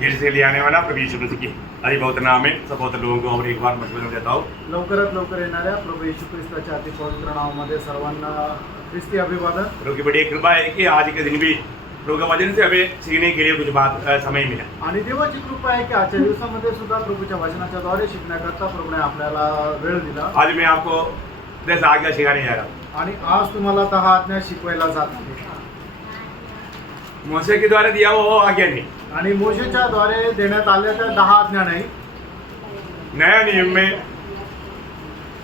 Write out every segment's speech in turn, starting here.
Gel से ले आने वाला प्रभु यीशु मसीह की हरि बहुत नाम है सब बहुत लोगों को और एक बार मजबूत देता हूँ। लवकरात लवकर येणाऱ्या प्रभू येशू ख्रिस्ताच्या अति पवित्र नावामध्ये सर्वांना ख्रिस्ती अभिवादन। प्रभु की बड़ी कृपा है कि आज के दिन भी प्रभु के वचन से हमें सीखने के लिए कुछ बात समय मिला आणि देवाची कृपा आहे की आजच्या दिवसामध्ये सुद्धा प्रभूच्या वचनाच्या द्वारे शिकण्याकरता प्रभूने आपल्याला वेळ दिला। आज मैं आपको 10 आज्ञा सिखाने जा रहा हूँ आणि आज तुम्हाला 10 आज्ञा शिकवायला जात आहे। मूसे के द्वारा दिया हुआ वो आज्ञा नहीं, आणि मोशेच्या द्वारे देण्यात आलेल्या त्या 10 आज्ञा नाही, नया नियम में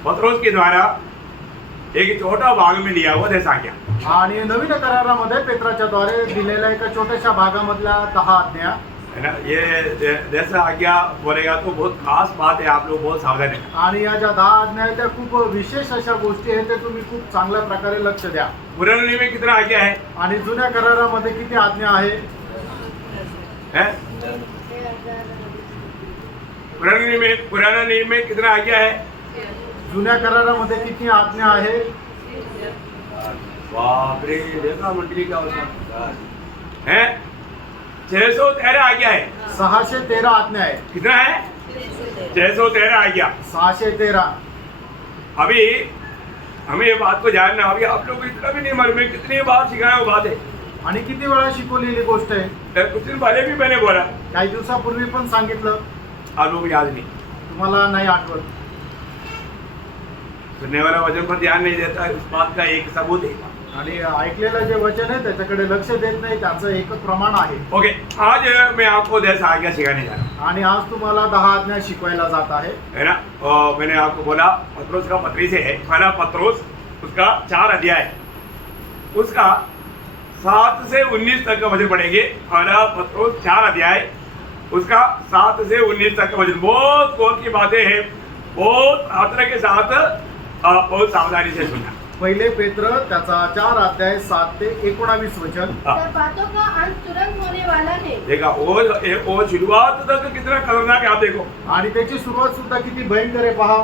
पत्रोस के द्वारा एक छोटा भाग में दिया हुआ 10 आज्ञा। आणि नवीन करारामध्ये पेत्राच्या द्वारे दिलेल्या एका छोट्याशा भागामधल्या 10 आज्ञा है ना। ये 10 आज्ञा बोलेगा तो बहुत खास बात है, आप लोग बहुत सावधान है। आणि या ज्या 10 आज्ञा आहेत त्या खूप विशेष अशा गोष्टी आहेत, ते तुम्ही खूप चांगल्या प्रकारे लक्ष द्या। पुराने नियम में कितना आज्ञा है? आणि जुन्या करारामध्ये किती आज्ञा आहे? पुराना नियम में कितना आज्ञा है? जुन्या करारामध्ये किती आज्ञा आहे? बाप रे, देखा मंडली का होता है 613 आज्ञा है। 613 आज्ञा है। कितना है? 613 आज्ञा। 613। अभी हमें ये बात को जानना, अभी आप लोग को इतना भी नहीं मालूम है कितनी बार सिखाया वो बात है। आणि किती वेळा शिकवलेली गोष्ट आहे। कुछ दिन पहले भी मैंने बोला, काही दिवसापूर्वी पण सांगितलं, आप लोग याद नहीं, तुम्हाला नाही आठवत। सुनने वाला वचन पर ध्यान नहीं देता, इस बात का एक सबूत है। आणि ऐकलेलं जे वचन आहे त्याच्याकडे लक्ष देत नाही, त्याचं एकच प्रमाण आहे। ओके, आज मैं आपको 10 आज्ञा सिखाने जा रहा हूँ आणि आज तुम्हाला 10 आज्ञा शिकवायला जात आहे, है ना। मैंने आपको बोला पत्रोस का पत्री से है, पहला पत्रोस उसका 4 अध्याय है, उसका 7 से 19 तक का वचन पढ़ेंगे। पहला पत्रोस 4 अध्याय, उसका 7 से 19 तक का वचन। बहुत बहुत की बातें हैं, बहुत प्रार्थना के साथ बहुत सावधानी से सुनना। पहिले पेत्र त्याचा 4 अध्याय 7 ते 19 वचन। सब बातों का अंत तुरंत होने वाला है। देखा वो शुरुआत तक कितना खतरनाक है, आप देखो। आणि त्याची सुरुवात सुद्धा किती भयंकर आहे पहा।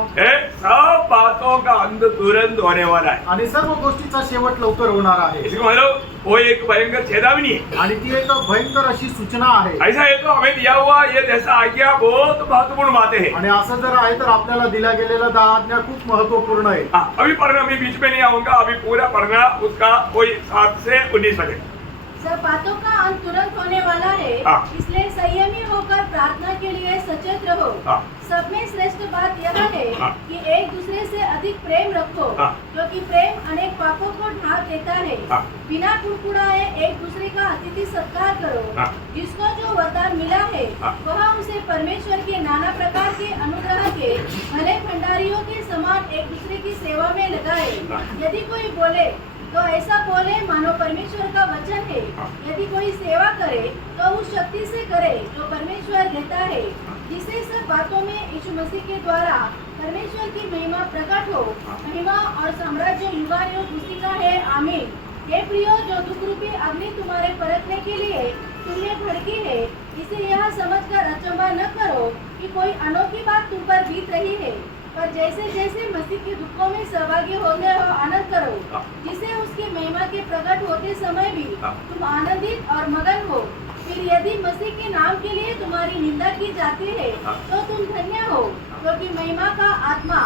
सब बातों का अंत तुरंत होने वाला है, आणि सर्व गोष्टीचा शेवट लवकर होणार आहे। इसको मतलब वो एक भयंकर चेतावनी है, आणि ती एक भयंकर अशी सूचना आहे। ऐसा है तो हमें दिया हुआ ये 10 आज्ञा बहुत महत्वपूर्ण बातें हैं। आणि असं जर आहे तर आपल्याला दिल्या गेलेल्या 10 आज्ञा खूप महत्वपूर्ण आहे। अभी पढ़ना, मैं बीच में नहीं आऊंगा, अभी पूरा पढ़ना, उसका कोई 7 से 19 बजे। सब बातों का अंत तुरंत होने वाला है, इसलिए संयमी होकर प्रार्थना के लिए सचेत रहो। सब में श्रेष्ठ बात यह है कि एक दूसरे से अधिक प्रेम रखो, क्योंकि प्रेम अनेक पापों को ढांक देता है। बिना कुड़कुड़ाए एक दूसरे का अतिथि सत्कार करो। जिसको जो वरदान मिला है वह उसे परमेश्वर के नाना प्रकार के अनुग्रह के भले भंडारियों के समान एक दूसरे की सेवा में लगाए। यदि कोई बोले तो ऐसा बोले मानो परमेश्वर का वचन है। यदि कोई सेवा करे तो उस शक्ति से करे जो परमेश्वर देता है, जिससे सब बातों में यीशु मसीह के द्वारा परमेश्वर की महिमा प्रकट हो। महिमा और साम्राज्य युगानुयुग उसी का है, आमीन। हे प्रियो, जो दुख रूपी अग्नि तुम्हारे परखने के लिए तुम में भड़की है, इसे यह समझकर अचंभा न करो कि कोई अनोखी बात तुम पर बीत रही है, पर जैसे जैसे मसीह के दुखों में सहभागी होते हो आनंद करो, जिसे उसकी महिमा के प्रकट होते समय भी तुम आनंदित और मगन हो। फिर यदि मसीह के नाम के लिए तुम्हारी निंदा की जाती है तो तुम धन्य हो, क्योंकि महिमा का आत्मा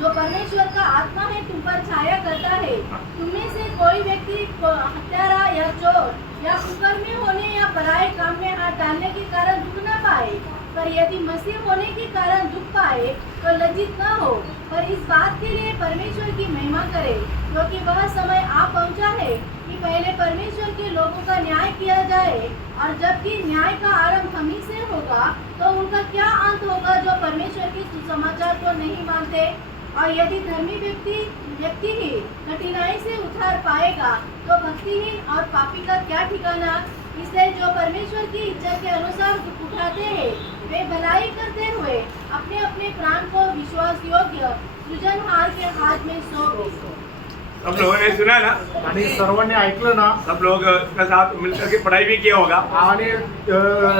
जो परमेश्वर का आत्मा है तुम पर छाया करता है। तुममें से कोई व्यक्ति हत्यारा या चोर या कुकर्मी होने या पराये काम में हाथ डालने के कारण दुख न पाए, पर यदि मसीह होने के कारण दुख पाए तो लज्जित न हो, पर इस बात के लिए परमेश्वर की महिमा करे, क्योंकि वह समय आ पहुंचा है कि पहले परमेश्वर के लोगों का न्याय किया जाए, और जबकि न्याय का आरंभ हम ही से होगा तो उनका क्या अंत होगा जो परमेश्वर के सुसमाचार को नहीं मानते। और यदि धर्मी व्यक्ति ही कठिनाई से उद्धार पाएगा तो भक्तिहीन और पापी का क्या ठिकाना। इसलिए जो परमेश्वर की इच्छा के अनुसार दुख उठाते हैं वे भलाई करते हुए अपने अपने प्राण को विश्वास योग्य सृजनहार के हाथ में सौंप दो। सब लोगों ने सुना ना, आणि सर्वांनी ऐकलं ना, सब लोग उसके साथ मिलकर के पढ़ाई भी किया होगा। आणि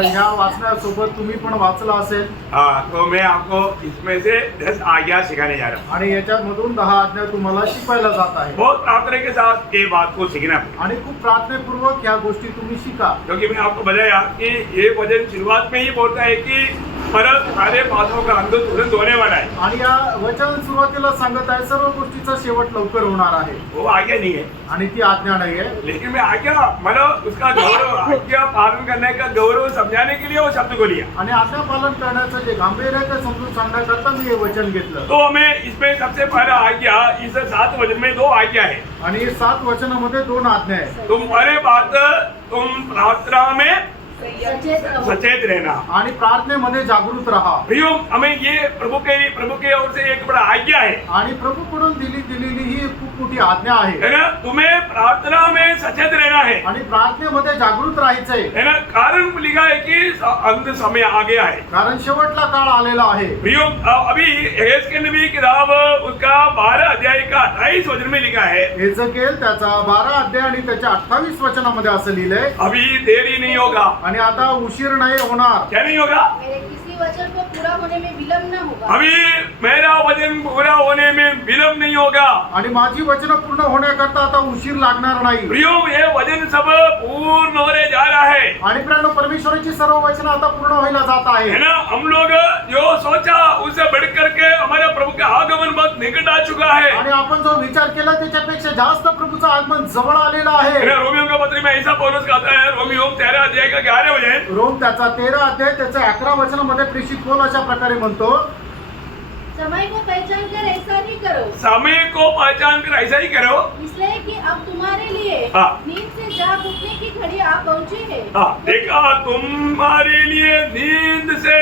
ह्या वाचण्यासोबत तुम्ही पण वाचलं असेल। हाँ, तो मैं आपको इसमें से 10 आज्ञा सिखाने जा रहा हूँ। आणि याच्यामधून 10 आज्ञा तुम्हाला शिकवायला जात आहे। बहुत प्रार्थना के साथ ये बात को सीखना है, आणि खूप प्रार्थनेपूर्वक ह्या गोष्टी तुम्ही शिका। क्योंकि मैं आपको बताया कि ये वचन शुरुआत में ही बोलता है कि पर सारे बातों का अंत तुरंत होने वाला है। आणि या वचन सुरुवातीला सांगत आहे सर्व गोष्टीचा शेवट लवकर होणार आहे। वो आज्ञा नहीं है, आणि ती आज्ञा नाहीये, लेकिन मैं आज्ञा मतलब उसका गौरव, आज्ञा पालन करने का गौरव समझाने के लिए वो शब्द को लिया। आणि आज्ञा पालन करण्याचं जे गांभीर्य आहे ते समजून सांगण्याकरता मी हे वचन घेतलं। तो हमें इसमें सबसे पहला आज्ञा, इस 7 वचन में 2 आज्ञा है। आणि 7 वचनामध्ये 2 आज्ञा आहेत। तुम पहले बात, तुम प्रार्थना में सचेत रहो। सचेत रहना। आणि प्रार्थनेमध्ये जागृत राहा। प्रियो, हमें ये प्रभु के ओर से एक बड़ा आज्ञा है, आणि प्रभूकडून दिलेली ही खूप मोठी आज्ञा आहे, है ना? तुम्हें प्रार्थना में सचेत रहना है, आणि प्रार्थनेमध्ये जागृत राहायचंय। है ना? कारण लिखा है कि अंत समय आ गया है। कारण शेवटला काळ आलेला आहे। प्रियो, अभी यहेजकेल नबी की किताब उसका 12 अध्याय का 28 वचन में लिखा है, एजेकिएल त्याचा 12 अध्याय आणि त्याच्या 28 वचनामध्ये असं लिहिलंय, अभी देरी नहीं होगा। आणि आता उशीर नाही होणार। क्या नहीं होगा? मेरे किसी वचन को पूरा होने में विलंब न होगा। अभी मेरा वचन पूरा होने में विलंब नहीं होगा। आणि माझी वचन पूर्ण होण्याकरता आता उशीर लागणार नाही। प्रियो, ये वचन सब पूर्ण होने जा रहा है, आणि प्रियानो, परमेश्वराची सर्व वचन आता पूर्ण व्हायला जात आहे। है ना? हम लोग जो सोचा उससे बढ़ करके हमारे प्रभु का आगमन बहुत निकट आ चुका है। आणि आपण जो विचार केला त्याच्यापेक्षा जास्त प्रभूचं आगमन जवळ आलेलं है आहे। ना? रोमियो का पत्र में ऐसा पौलुस कहता है, रोमियो 13 अध्याय का 11 वचन, रोम त्याचा 13 अध्याय त्याच्या 11 वचनामध्ये प्रेषित पौल अशा प्रकारे म्हणतो, समय को पहचान कर ऐसा नहीं करो, समय को पहचान कर ऐसा ही करो। इसलिए कि अब तुम्हारे लिए हाँ। नींद से जाग उठने की घड़ी आ पहुंची है। हाँ, देखा, तुम्हारे लिए नींद से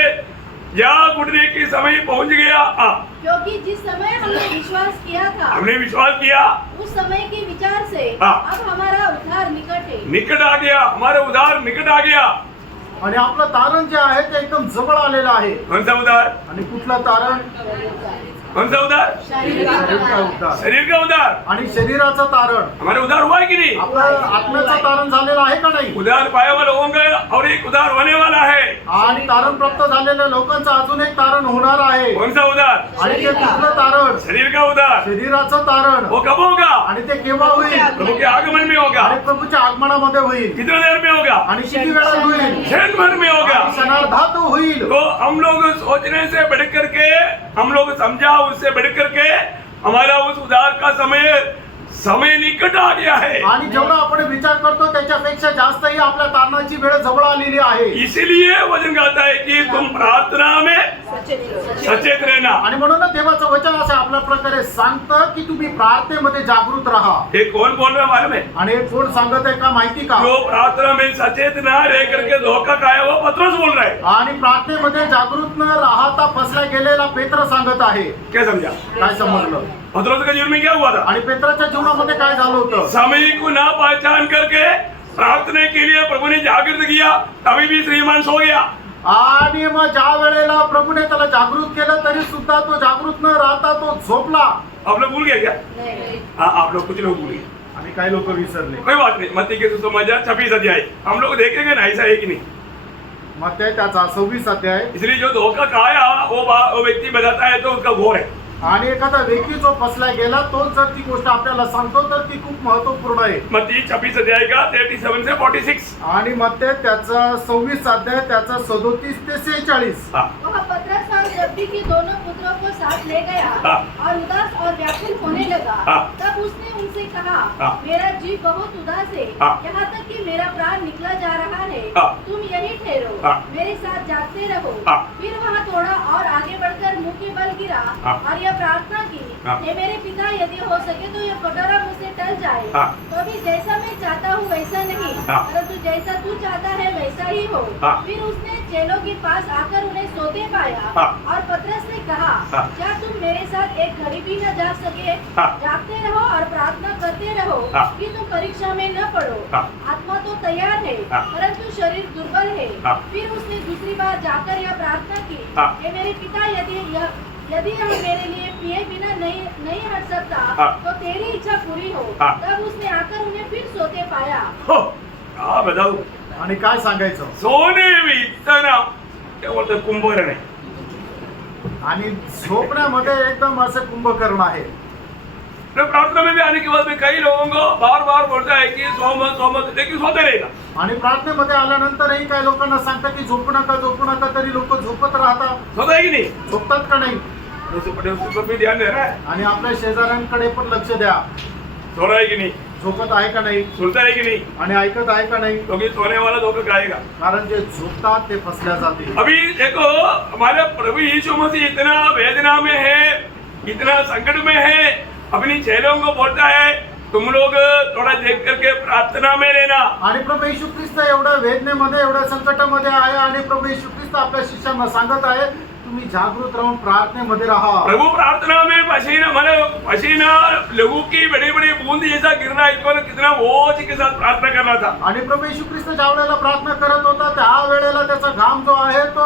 जाग उठने की समय पहुंच गया। हाँ, क्योंकि जिस समय हमने विश्वास किया था, हमने विश्वास किया, उस समय के विचार से हाँ। अब हमारा उद्धार निकट है। निकट आ गया, हमारा उद्धार निकट आ गया। आणि आपलं तारण जे आहे ते एकदम जवळ आलेलं आहे। कौन सा उद्धार? आणि कुठलं तारण? कौन सा उद्धार? शरीराचा उद्धार। शरीर का उद्धार। आणि शरीराचं तारण। हमारा उद्धार हुआ है कि नहीं? आपलं आत्म्याचं तारण झालेलं आहे का नाही? उद्धार पाया वाला होंगे और एक उद्धार होने वाला है। आणि तारण प्राप्त झालेल्या लोकांचं अजून एक तारण होणार आहे। कौन सा उद्धार? आणि ते कुठलं तारण? शरीर का उद्धार। शरीराचं तारण। वो कब होगा? आणि ते केव्हा होईल? प्रभु के आगमन में होगा। आणि प्रभूच्या आगमनामध्ये होईल। कितने देर में होगा? आणि किती वेळात होईल? क्षण भर में होगा। आणि क्षणार्धात होईल। तो हम लोग सोचने से बढ़ करके, हम लोग समझा उससे बढ़ करके हमारा उस उद्धार का समय निकट आ गया है। आणि जेवढा आपण विचार करतो त्याच्यापेक्षा जास्त ही आपल्या तारणाची वेळ जवळ आलेली आहे। इसीलिए वचन कहता है कि तुम प्रार्थना में सचेत रहना। आणि म्हणून देवाचं वचन असं आपल्या प्रकारे सांगतं की तुम्ही प्रार्थनेमध्ये जागृत राहा। ये कौन बोल रहा है मालूम है? आणि हे कोण सांगत आहे का माहिती का? जो प्रार्थना में सचेत ना रह करके धोखा खाया वो पत्रोस बोल रहा है। आणि प्रार्थनेमध्ये जागृत न राहता फसला गेलेला पेत्र सांगत आहे। क्या समझा? काय समजलं? पत्रोस के जीवन में क्या हुआ था? आणि पेत्राच्या जीवनामध्ये काय झालं होतं? समय को ना पहचान करके प्रार्थना के लिए प्रभु ने जागृत किया, तभी भी श्रीमान सो गया। आणि मग ज्या वेळेला प्रभूने त्याला जागृत केलं तरी सुद्धा तो जागृत न राहता तो झोपला। आप लोग भूल गए क्या? नहीं। हाँ, आप लोग कुछ लोग भूल गए, आणि काही लोक विसरले। कोई बात नहीं। मत्ती के सुसमाचार 26 अध्याय हम लोग देखेंगे ना, ऐसा है कि नहीं? मत्ती त्याचा 26 अध्याय। इसलिए जो धोखा खाया वो व्यक्ति बताता है तो उसका घोर है। आणि एखादा व्यक्ती जो फसला गेला तो जर ती गोष्ट आपल्याला सांगतो तर ती खूप महत्वपूर्ण आहे। मत्ती 26 अध्याय का 37 से 46। आणि मत्ती त्याचा 26 अध्याय त्याचा 37 ते 46। वह पतरस और जब्दी के दोनों पुत्रों को साथ ले गया और उदास और व्याकुल होने लगा। तब उसने उनसे कहा, मेरा जीव बहुत उदास है, यहाँ तक कि मेरा प्राण निकला जा रहा है। तुम यही ठहरो, मेरे साथ जागते रहो। फिर वहाँ थोड़ा और आगे बढ़कर मुंह के बल गिरा और प्रार्थना की, हे मेरे पिता, यदि हो सके तो यह कटोरा मुझसे टल जाए, तो भी जैसा मैं चाहता हूँ वैसा नहीं, परंतु जैसा तू चाहता है वैसा ही हो। फिर उसने चेलों के पास आकर उन्हें सोते पाया और पतरस ने कहा, क्या तुम मेरे साथ एक घड़ी भी न जाग सके? जागते रहो और प्रार्थना करते रहो कि तुम परीक्षा में न पड़ो। आत्मा तो तैयार है परंतु शरीर दुर्बल है। फिर उसने दूसरी बार जाकर यह प्रार्थना की, हे मेरे पिता, यदि हम मेरे लिए पिए बिना नहीं हट सकता हाँ। तो तेरी इच्छा पूरी हो। हाँ। तब उसने आकर उन्हें फिर सोते पाया। हो क्या बताऊ आणि काय सांगायचं सोने में इतना क्या बोलते कुंभकर्ण है आणि झोपण्यामध्ये एकदम असं कुंभकर्ण आहे. तो प्रार्थना में भी आने के बाद में कई लोगों को बार बार बोलता है कि सोमत सोमत लेकिन सोते रहेगा. आणि प्रार्थनेमध्ये आल्यानंतरही काही लोकांना सांगतात की झोपू नका तरी लोक झोपत राहतात. सोता है कि नहीं झोपतात का नाही. उसको भी ध्यान देना है. आणि आपल्या शेजाऱ्यांकडे पण लक्ष द्या. सो रहा है कि नहीं झोपत आहे का नाही सुनता है कि नहीं आणि ऐकत आहे का नाही. क्योंकि सोने वाला धोखा खाएगा. कारण जे झोपतात ते फसल्या जातील. अभी देखो हमारे प्रभु यीशु मसीह इतना वेदना में है इतना संकट में है अपनी चेलों को बोलता है तुम लोग थोड़ा देख करके प्रार्थना में रहना. आणि प्रभू येशू ख्रिस्त एवढ्या वेदनेमध्ये एवढ्या संकटामध्ये आहे आणि प्रभू येशू ख्रिस्त आपल्या शिष्यांना सांगत आहे तुम्ही जागृत राहून प्रार्थनेमध्ये राहा. प्रभु प्रार्थना में पसीना लहू की बड़ी बड़ी बूंद जैसा गिरना इसको कितना ओज के साथ प्रार्थना करना था. आणि प्रभू येशू ख्रिस्त ज्या वेळेला प्रार्थना करत होता त्या वेळेला त्याचा घाम जो आहे तो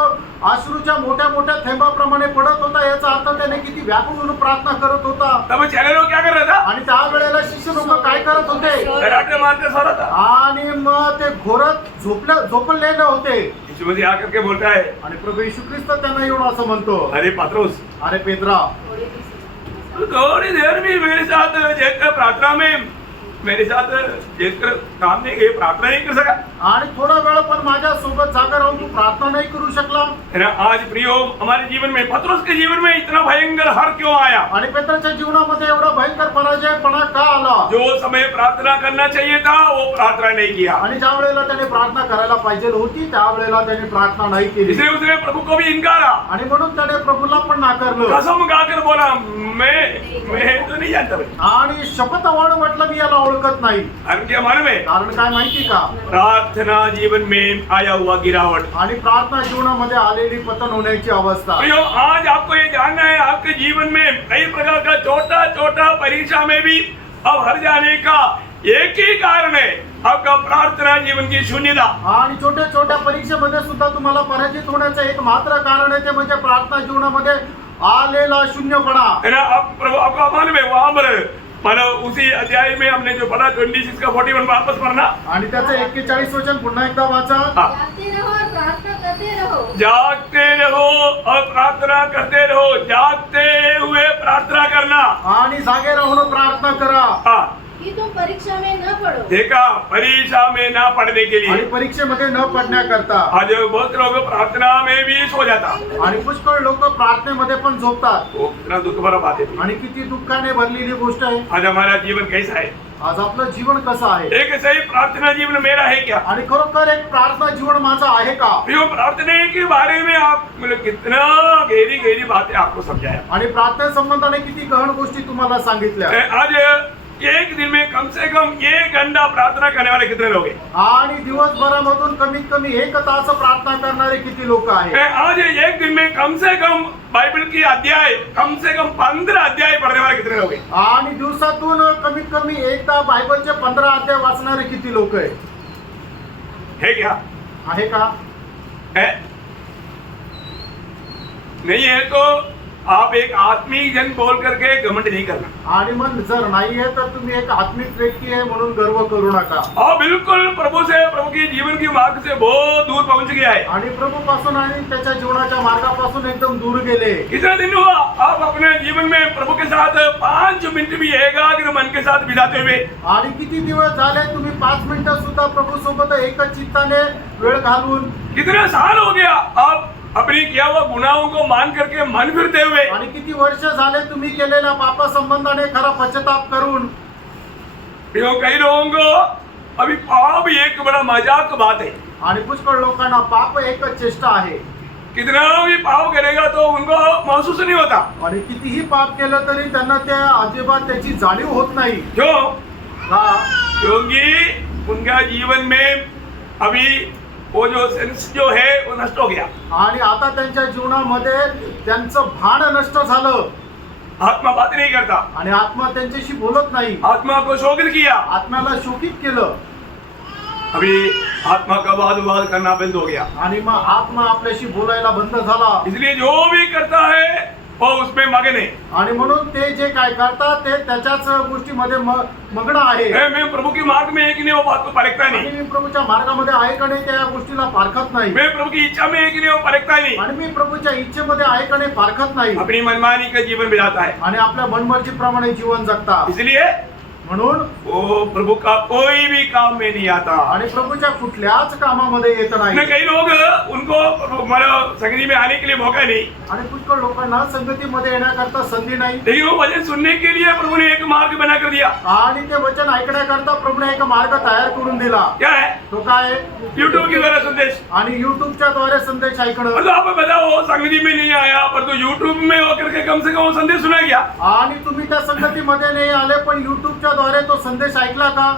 अश्रूच्या मोठ्या मोठ्या थेंबाप्रमाणे पडत होता. याचा अर्थ त्याने किती व्याकुळ होऊन प्रार्थना करत होता. तब चेले लोग क्या कर रहा था आणि त्या वेळेला शिष्य लोक काय करत होते कराटे मारते सो रहा था. आणि मग ते घोरत झोपलेले होते. यीशु मसीह आकर के बोलता है आणि प्रभू येशू ख्रिस्त त्यांना येऊन असं म्हणतो अरे पत्रोस अरे पेत्रा थोड़ी देर भी मेरे साथ देखकर प्रार्थना में मेरे साथ देखकर काम नहीं ये प्रार्थना नहीं कर सका. आणि थोडा वेळ पण माझ्या सोबत जागा राहून तू प्रार्थना नहीं करू शकला. है ना. आज प्रियो हमारे जीवन में पत्रोस के जीवन में इतना भयंकर हार क्यों आया. आणि पेत्राच्या जीवनामध्ये एवढा भयंकर पराजयपणा का आला. जो समय प्रार्थना करना चाहिए था वो प्रार्थना नहीं किया. आणि ज्या वेळेला त्याने प्रार्थना करायला पाहिजे होती त्या वेळेला त्याने प्रार्थना नाही केली. इसलिए उसने प्रभु को भी इनकारा आणि म्हणून त्याने प्रभूला पण नाकारलं. कसम खाकर बोला मैं तो नहीं जानता भाई. आणि शपथ वाढ म्हटलं मी याला ओळखत नाही. कारण क्या मालूम है कारण काय माहिती का प्रार्थना जीवन में आया हुआ गिरावट. आणि प्रार्थना जीवनामध्ये आलेली पतन होण्याची अवस्था. प्रियो आज आपको ये जानना है आपके जीवन में कई प्रकार का छोटा छोटा परीक्षा में भी अब हर जाने का एक ही कारण है आपका प्रार्थना जीवन की शून्यता. आणि छोट्या छोट्या परीक्षेमध्ये सुद्धा तुम्हाला पराजित होण्याचं एक मात्र कारण आहे ते म्हणजे प्रार्थना जीवनामध्ये आलेला शून्यपणा. है ना. अब प्रभु आपको मालूम है वहां पर मानो उसी अध्याय में हमने जो पढ़ा 26 का 41 वापस पढ़ना. आणि त्याचं 41 वचन पुन्हा एकदा वाचा. जागते रहो और प्रार्थना करते रहो. जागते रहो और प्रार्थना करते रहो. जागते हुए प्रार्थना करना. आणि जागे राहून प्रार्थना करा. हाँ कि तुम परीक्षा में न पड़ो. देखा परीक्षा में ना पढ़ने के आणि लिए परीक्षेमध्ये न पडण्याकरता. आज बहुत लोग प्रार्थना में भी सो जाता. आणि पुष्कळ लोक प्रार्थनेमध्ये पण झोपतात. वो कितना दुख भरा बात है. आणि किती दुःखाने भरलेली गोष्ट आहे. आज हमारा जीवन कैसा है. आज आपलं जीवन कसं आहे. एक सही प्रार्थना जीवन मेरा है क्या. आणि खरोखर एक प्रार्थना जीवन माझं आहे का. प्रियो प्रार्थना के बारे में आप मतलब कितना गहरी गहरी बातें आपको समझाया. आणि प्रार्थना संबंधाने किती गहन गोष्टी तुम्हाला सांगितल्या. आज एक दिन में कम से कम 1 घंटा प्रार्थना करने वाले कितने लोग हैं. आणि दिवसभरामधून कमीत कमी 1 तास प्रार्थना करणारे किती लोक आहेत. आज एक दिन में कम से कम बाइबल की अध्याय कम से कम 15 अध्याय पढ़ने वाले कितने लोग हैं. आणि दिवसातून कमीत कमी एकदा बायबलचे 15 अध्याय वाचणारे किती लोक आहेत. है क्या आहे का. है नहीं है तो आप एक आत्मिक जन बोल करके घमंड नहीं करना. आणि मग जर नाही आहे तर तुम्ही एक आत्मिक व्यक्ती आहे म्हणून गर्व करू नका. और बिल्कुल प्रभु के जीवन की मार्ग से बहुत दूर पहुंच गया है. आणि प्रभू पासून आणि त्याच्या जीवनाच्या मार्गापासून एकदम दूर गेले. कितना दिन हुआ आप अपने जीवन में प्रभु के साथ 5 मिनट भी एकाग्र मन के साथ बिताते हुए. आणि किती दिवस झाले तुम्ही 5 मिनिटं सुद्धा प्रभू सोबत एकच चित्ताने वेळ घालवून. कितने साल हो गया आप अपनी किया हुआ गुनाहों को मान करके मन फिरते हुए. आणि किती वर्ष झाले तुम्ही केलेल्या पापा संबंधाने खरा पश्चाताप करून. क्यों कई लोगों को अभी पाप एक बड़ा मजाक बात है. आणि पुष्कळ लोकांना पाप एकच चेष्टा आहे. कितना भी पाप करेगा तो उनको महसूस नहीं होता. आणि कितीही पाप केलं तरी त्यांना त्या अजिबात त्याची जाणीव होत नाही. क्यों का क्योंकि उनका जीवन में अभी वो जो सेंस जो है वो नष्ट हो गया. आणि आता त्यांच्या जीवनामध्ये त्यांचं भान नष्ट झालं. आत्मा बात नहीं करता. आणि आत्मा त्यांच्याशी बोलत नाही. आत्मा को शोकित किया. आत्म्याला शोकित केलं. अभी आत्मा का वाद करना बंद हो गया. आणि मग आत्मा आपल्याशी बोलायला बंद झाला. इसलिए जो भी करता है वो उसमें मगन है। आणि म्हणून ते जे काय करतात ते त्याच्याच गोष्टीमध्ये मग्न आहे। मैं प्रभु के मार्ग में है कि नहीं वो बात को परखता नहीं। आणि मी प्रभूच्या मार्गामध्ये आहे का नाही त्या गोष्टीला पारखत नाही। मैं प्रभु की इच्छा में है कि नहीं वो परखता नहीं। आणि मी प्रभूच्या इच्छेमध्ये आहे का नाही पारखत नाही। अपनी मनमानी का जीवन बिताता है आणि आपल्या मनमर्जीप्रमाणे जीवन जगता। इसलिए म्हणून वो प्रभु का कोई भी काम में नहीं आता। आणि प्रभूच्या कुठल्याच कामामध्ये येत नाही। कई लोग उनको संगति में आने के लिए मौका नहीं, आणि पुष्कळ लोकांना संगतीमध्ये येण्याकरता संधी नाही। लेकिन वो वचन सुनने के लिए प्रभु ने एक मार्ग बना कर दिया। आणि ते वचन ऐकण्याकरता प्रभूने एक मार्ग तयार करून दिला। क्या है? तो काय? यूट्यूब के द्वारा संदेश। आणि युट्यूबच्या द्वारे संदेश ऐकणं। मतलब आप बताओ संगति में नहीं आया पर तो यूट्यूब में होकर के कम से कम वो संदेश सुना गया। आणि तुम्ही त्या संगतीमध्ये नाही आले पण युट्यूबच्या द्वारे तो संदेश ऐकला का?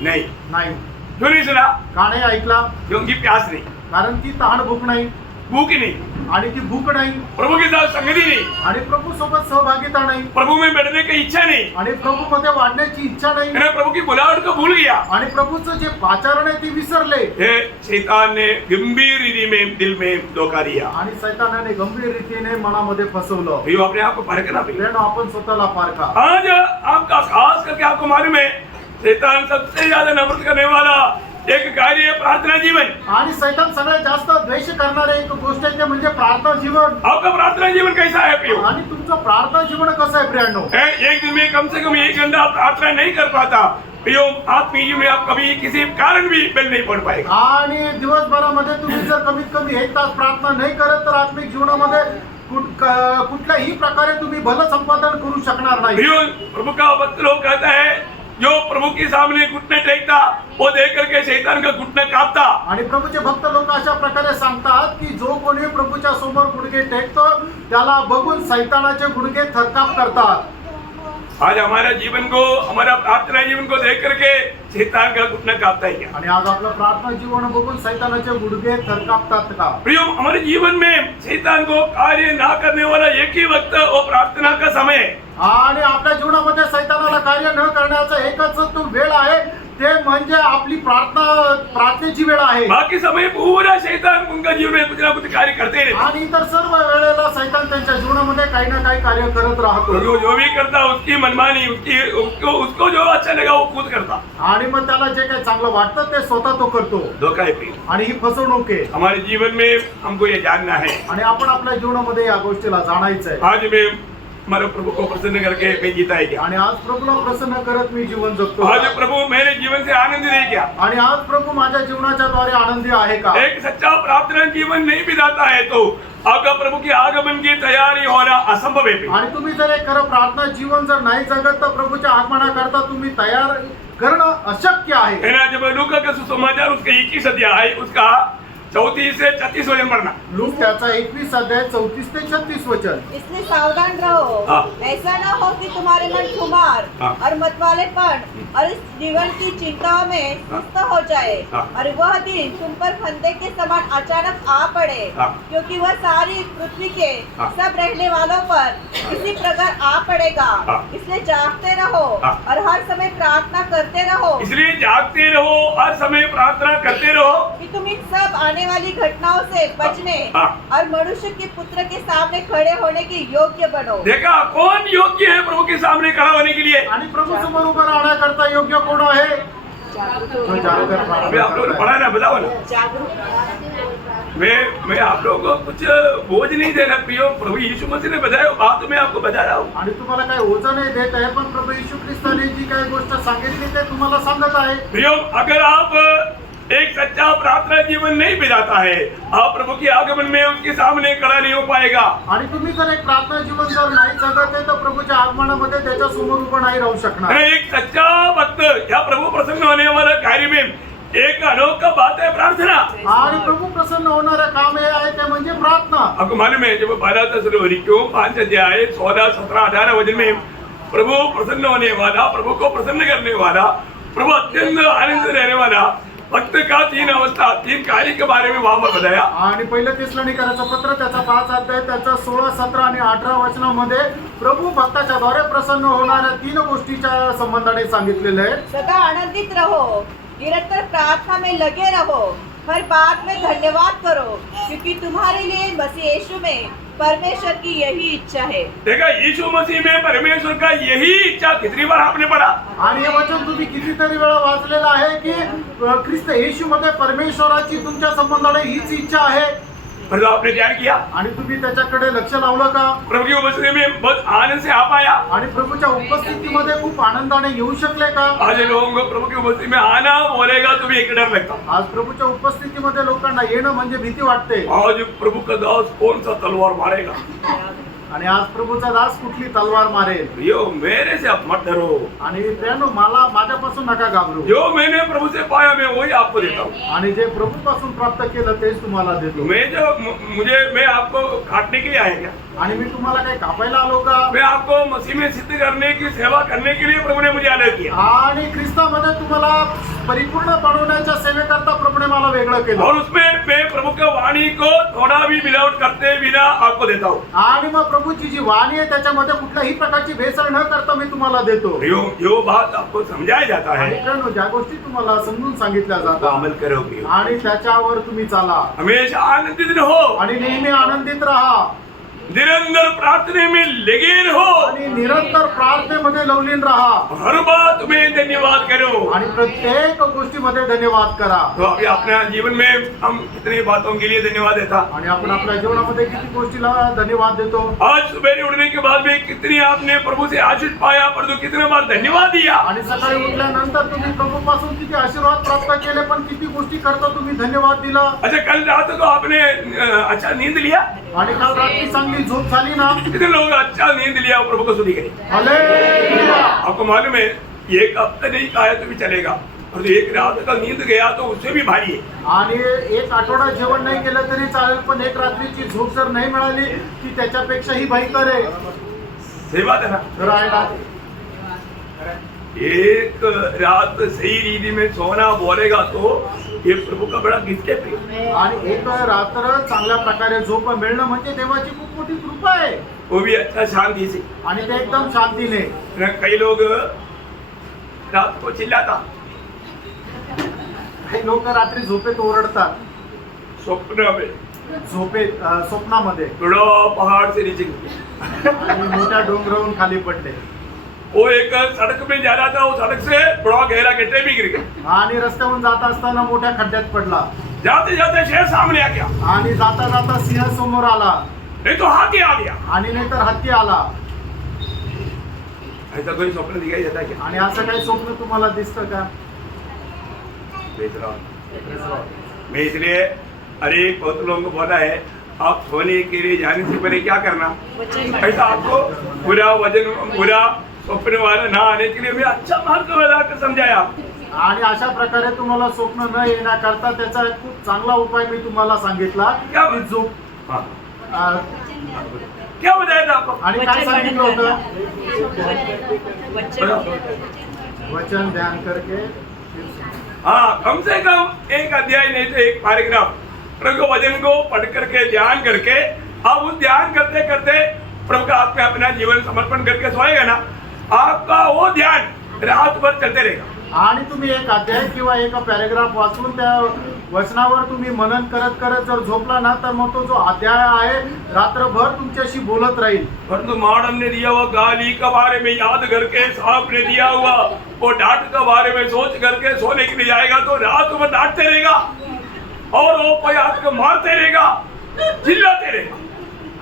नहीं। नाही। क्यों नहीं सुना? का नाही ऐकला? क्योंकि प्यास नहीं, कारण ती तहान भूक नाही। भूख नहीं, आणि ती भूक नाही। प्रभु के साथ संगति नहीं, आणि प्रभू सोबत सहभागिता नाही। प्रभु में बैठने की इच्छा नहीं, आणि प्रभू मध्ये वाढण्याची इच्छा नाही। मैंने प्रभु की बुलाहट को भूल गया। आणि प्रभूचं जे पाचारण आहे ते विसरले। ये शैतान ने गंभीर रीति में दिल में धोखा दिया। आणि शैतानाने गंभीर रीतीने मनामध्ये फसवलं। भाइयों अपने आप को परखना भाई। प्रेरणा आपण स्वतःला पारखा। आज आपका खास करके आपको मालूम है शैतान सबसे ज्यादा नफरत करने वाला एक कार्य है प्रार्थना जीवन। आणि शैतान सगळ्यात जास्त द्वेष करणारे एक गोष्ट आहे ते म्हणजे प्रार्थना जीवन। आपका प्रार्थना जीवन कैसा है प्रियो? आणि तुमचं प्रार्थना जीवन कसं आहे प्रियांनो? एक दिन में कम से कम 1 घंटा प्रार्थना नहीं कर पाता प्रियो, आत्मीय जीवन में आप कभी किसी कारण भी बेल नहीं पढ़ पाएगा। आणि दिवसभरामध्ये तुम्ही जर कमीत कमी 1 तास प्रार्थना नाही करत तर आत्मिक जीवनामध्ये कुठल्याही प्रकारे तुम्ही भलं संपादन करू शकणार नाही। प्रियो प्रभु का भक्त लोग कहता है जो प्रभु के सामने घुटने टेकता वो देख करके शैतान का घुटना कापता। आणि प्रभूचे भक्त लोक अशा प्रकारे सांगतात की जो कोणी प्रभूच्या समोर गुडघे टेकतो त्याला बघून शैतानाचे गुडघे थरकाप करतात। आज हमारा जीवन को, हमारा प्रार्थना जीवन को देख करके शैतान का घुटना कांपता है क्या? आणि आज आपलं प्रार्थना जीवन बघून शैतानाचे गुडघे थरकापतात का? प्रियो हमारे जीवन में शैतान को कार्य ना करने वाला एक ही वक्त वो प्रार्थना का समय है। आणि आपल्या जीवनामध्ये शैतानाला कार्य न करण्याचा एकच तो वेळ आहे ते म्हणजे आपली प्रार्थनेची वेळ आहे। बाकी समय पूरा शैतान उनका जीवन में कुछ ना कुछ कार्य करते रहते। आणि इतर सर्व वेळेला शैतान त्यांच्या जीवनामध्ये काही ना काही कार्य करत राहतो। जो भी करता उसकी मनमानी, उसको जो अच्छा लगा वो खुद करता। आणि मग त्याला जे काही चांगलं वाटतं ते स्वतः तो करतो। धोखा है प्रिय। आणि ही फसवणूक आहे। हमारे जीवन में हमको ये जानना है। आणि आपण आपल्या जीवनामध्ये या गोष्टीला जाणायचं आहे। आज मैं हमारे प्रभु को प्रसन्न करके मैं जीता है क्या? आणि आज प्रभूला प्रसन्न करत मी जीवन जगतो। आज प्रभु मेरे जीवन से आनंद दे क्या? आणि आज प्रभू माझ्या जीवनाच्या द्वारे आनंदी आहे का? एक सच्चा प्रार्थना जीवन नहीं बिताता है तो आपका प्रभु की आगमन की तैयारी होना असंभव है। आणि तुम्ही जर एक खरं प्रार्थना जीवन जर नाही जगत तर प्रभूच्या आगमनाकरता तुम्ही तयार करणं अशक्य आहे। जब लूका का सुसमाचार उसका 21 अध्याय उसका 34 से 36 वचन पढ़ना। लूक त्याचा 21 अध्याय 34 ते 36 वचन। इसलिए सावधान रहो, ऐसा ना हो कि तुम्हारे मन खुमार और मतवालेपन और इस जीवन की चिंताओं में सुस्त हो जाए और वह दिन तुम पर फंदे के समान अचानक आ पड़े, क्योंकि वह सारी पृथ्वी के सब रहने वालों पर इसी प्रकार आ पड़ेगा। इसलिए जागते रहो और हर समय प्रार्थना करते रहो। इसलिए जागते रहो, हर समय प्रार्थना करते रहो कि तुम इन सब आने वाली घटनाओं से बचने और मनुष्य के पुत्र के सामने खड़े होने के योग्य बनो। देखा कौन योग्य है प्रभु के सामने खड़ा होने के लिए? आणि प्रभू समोर उभं राहण्याकरता योग्य कोण आहे? अभी आप लोगों ने पढ़ा ना, बताओ ना। मैं आप लोगों को कुछ बोझ नहीं दे रहा प्रियो, प्रभु यीशु मसीह ने बताया बात मैं आपको बता रहा हूँ। आणि तुम्हाला काही ओझं नाही देत आहे पण प्रभू येशू ख्रिस्ताने जी काही गोष्ट सांगितली ते तुम्हाला सांगत आहे। प्रियो अगर आप एक सच्चा प्रार्थना जीवन नहीं बिताता है आप प्रभु की आगमन में उसके सामने खड़ा नहीं हो पाएगा। आणि तुम्ही जर एक प्रार्थना जीवन जर नाही जगत आहे तर प्रभूच्या आगमनामध्ये त्याच्या समोर उभं नाही राहू शकणार। एक सच्चा भक्त या प्रभु प्रसन्न होने वाला कार्य में एक अनोखा बात है प्रार्थना। आणि प्रभू प्रसन्न होणारं काम हे आहे ते म्हणजे प्रार्थना। आपको मालूम है जब 12 Thessaloniयों 5 अध्याय 14, 17, 18 वचन में प्रभु प्रसन्न होने वाला, प्रभु को प्रसन्न करने वाला, प्रभु अत्यंत आनंद रहने वाला भक्त का 3 अवस्था 3 कार्य के बारे में वहां पर बताया। आणि पहिलं थिस्सलुनीकरांचं पत्र त्याचा 5 अध्याय त्याचा 16, 17 आणि 18 वचनामध्ये प्रभू भक्ताच्या द्वारे प्रसन्न होणाऱ्या 3 गोष्टीच्या संबंधाने सांगितलेलं आहे। सदा आनंदित रहो, निरंतर प्रार्थना में लगे रहो, हर बात में धन्यवाद करो, क्योंकि तुम्हारे लिए मसीह यीशु में परमेश्वर की यही इच्छा है। देखा, यीशु मसीह में परमेश्वर का यही इच्छा कितनी बार आपने पढ़ा? आणि हे वचन तुम्ही कितीतरी वेळा वाचलेलं आहे की ख्रिस्त येशू मध्ये परमेश्वराची तुमच्या संबंधाने हीच इच्छा आहे. मतलब आपने ध्यान किया, आणि तुम्ही त्याच्याकडे लक्ष लावलं का? प्रभु की उपस्थिति में बहुत आनंद से आप आया. आणि प्रभूच्या उपस्थितीमध्ये खूप आनंदाने येऊ शकले का? आज लोगों को प्रभु की उपस्थिति में आना बोलेगा तो भी एक डर लगता. आज प्रभूच्या उपस्थितीमध्ये लोकांना येणं म्हणजे भीती वाटते. आज प्रभु का दास कौन सा तलवार मारेगा? आणि आज प्रभूचा दास कुठली तलवार मारेल? यो मेरे से आप मत डरो. आणि त्यानं माझ्यापासून नका घाबरू. जो मैंने प्रभु से पाया मैं वही आपको देता हूँ. आणि जे प्रभूपासून प्राप्त केलं तेच तुम्हाला देतो. मैं आपको काटने के लिए आया क्या? आणि मी तुम्हाला काही कापायला आलो का? मैं आपको मसीह में सिद्ध करने की सेवा करने के लिए प्रभु ने मुझे अलग किया. आणि ख्रिस्तामध्ये तुम्हाला परिपूर्ण बनवण्याच्या सेवेकरता प्रभूने मला वेगळं केलं. और उसमें मैं प्रभु के वाणी को थोड़ा भी मिलावट करते बिना आपको देता हूँ. आणि मग प्रभूची जी वाणी आहे त्याच्यामध्ये कुठल्याही प्रकारची भेसळ न करता मी तुम्हाला देतो. जो बात आपको समझाया जाता है मित्रांनो, ज्या गोष्टी तुम्हाला समजून सांगितल्या तो जातात अमल करोगे. आणि त्याच्यावर तुम्ही चाला हमेशा आनंदित रहो, आणि नेहमी आनंदित राहा निरंतर प्रार्थने में लगे रहो, आणि निरंतर प्रार्थनेमध्ये लवलीन राहा हर बात में धन्यवाद करो. आणि प्रत्येक गोष्टीमध्ये धन्यवाद करा. तो अभी अपने जीवन में हम कितनी बातों के लिए धन्यवाद देता. आणि आपण आपल्या जीवनामध्ये किती गोष्टीला धन्यवाद देतो. आज सुबह उठने के बाद में कितनी आपने प्रभु से आशीष पाया, परंतु कितने बार धन्यवाद दिया. आणि सकाळी उठल्यानंतर तुम्ही प्रभूपासून किती आशीर्वाद प्राप्त केले, पण किती गोष्टी करता तुम्ही धन्यवाद दिला. अच्छा, कल रात को आपने अच्छा नींद लिया. आणि काल रात्री चांगली झोप झाली ना? कितने लोग अच्छा नींद लिया और प्रभु को सुनी गए. हालेलुया. आपको मालूम है एक हफ्ते नहीं खाया तो भी चलेगा, और एक रात का नींद गया तो उससे भी भारी है. आणि एक आठवडा जेवण नाही केलं तरी चालेल, पण एक रात्रीची झोप जर नाही मिळाली की त्याच्यापेक्षाही भयंकर आहे. सही बात है ना. खरं आहे ना? एक रात सही रीति में सोना बोलेगा तो ये प्रभु का बड़ा गिफ्ट है. आणि एक रात्र चांगल्या प्रकारे झोप मिळणं म्हणजे देवाची खूप मोठी कृपा आहे. वो भी अच्छा शांति से. आणि ते एकदम शांतीने. कई लोग रात को चिल्लाता, काही लोक रात्री झोपेत ओरडतात. स्वप्न में स्वप्नामध्ये बड़ा पहाड़ से नीचे गिरे. आणि मोठ्या डोंगरावरून खाली पडले. वो एक सड़क में जा रहा था, वो सड़क से बड़ा गहरा गड्ढे में गिर गया. आणि रस्त्यावरून जात असताना मोठ्या खड्ड्यात पडला. जाते जाते शेर सामने आ गया, आणि जाता जाता सिंह समोर आला. नहीं तो हाथी आ गया. आणि नाहीतर हत्ती आला. ऐसा कोई स्वप्न दिखाई देता है क्या? आणि असं काही स्वप्न तुम्हाला दिसतं का? मैं इसलिए अरे बहुत लोगों को बोला है, आप सोने के लिए जाने से पहले क्या करना, ऐसा आपको बुरा स्वप्न वाला ना आने के लिए मैं अच्छा मार्ग बताकर समझाया. आणि अशा प्रकारे तुम्हाला स्वप्न न येण्याकरता त्याचा एक खूप चांगला उपाय मी तुम्हाला सांगितला. क्या? की झोप. हाँ. क्या बताया था आपको? आणि काय सांगितलं होतं? वचन ध्यान करके. हाँ, कम से कम एक अध्याय नहीं तो एक पैराग्राफ प्रभु के वचन को पढ़ करके ध्यान करके, आप उस ध्यान करते करते प्रभु का आप में अपना जीवन समर्पण करके सोएगा ना, आपका वो ध्यान रात भर चलते रहेगा. आणि तुम्ही एक अध्याय किंवा एक पॅरेग्राफ वाचून त्या वचनावर तुम्ही मनन करत करत जर झोपला ना, तर मग तो जो अध्याय आहे रात्रभर तुमच्याशी बोलत राहील. परंतु मॉडर्न ने दिया हुआ गाली के बारे में याद करके, सांप ने दिया हुआ वो डांट के बारे में सोच करके सोने के लिए जाएगा तो रात भर डांटते रहेगा, और वो कोई आपको मारते रहेगा, चिल्लाते रहेगा.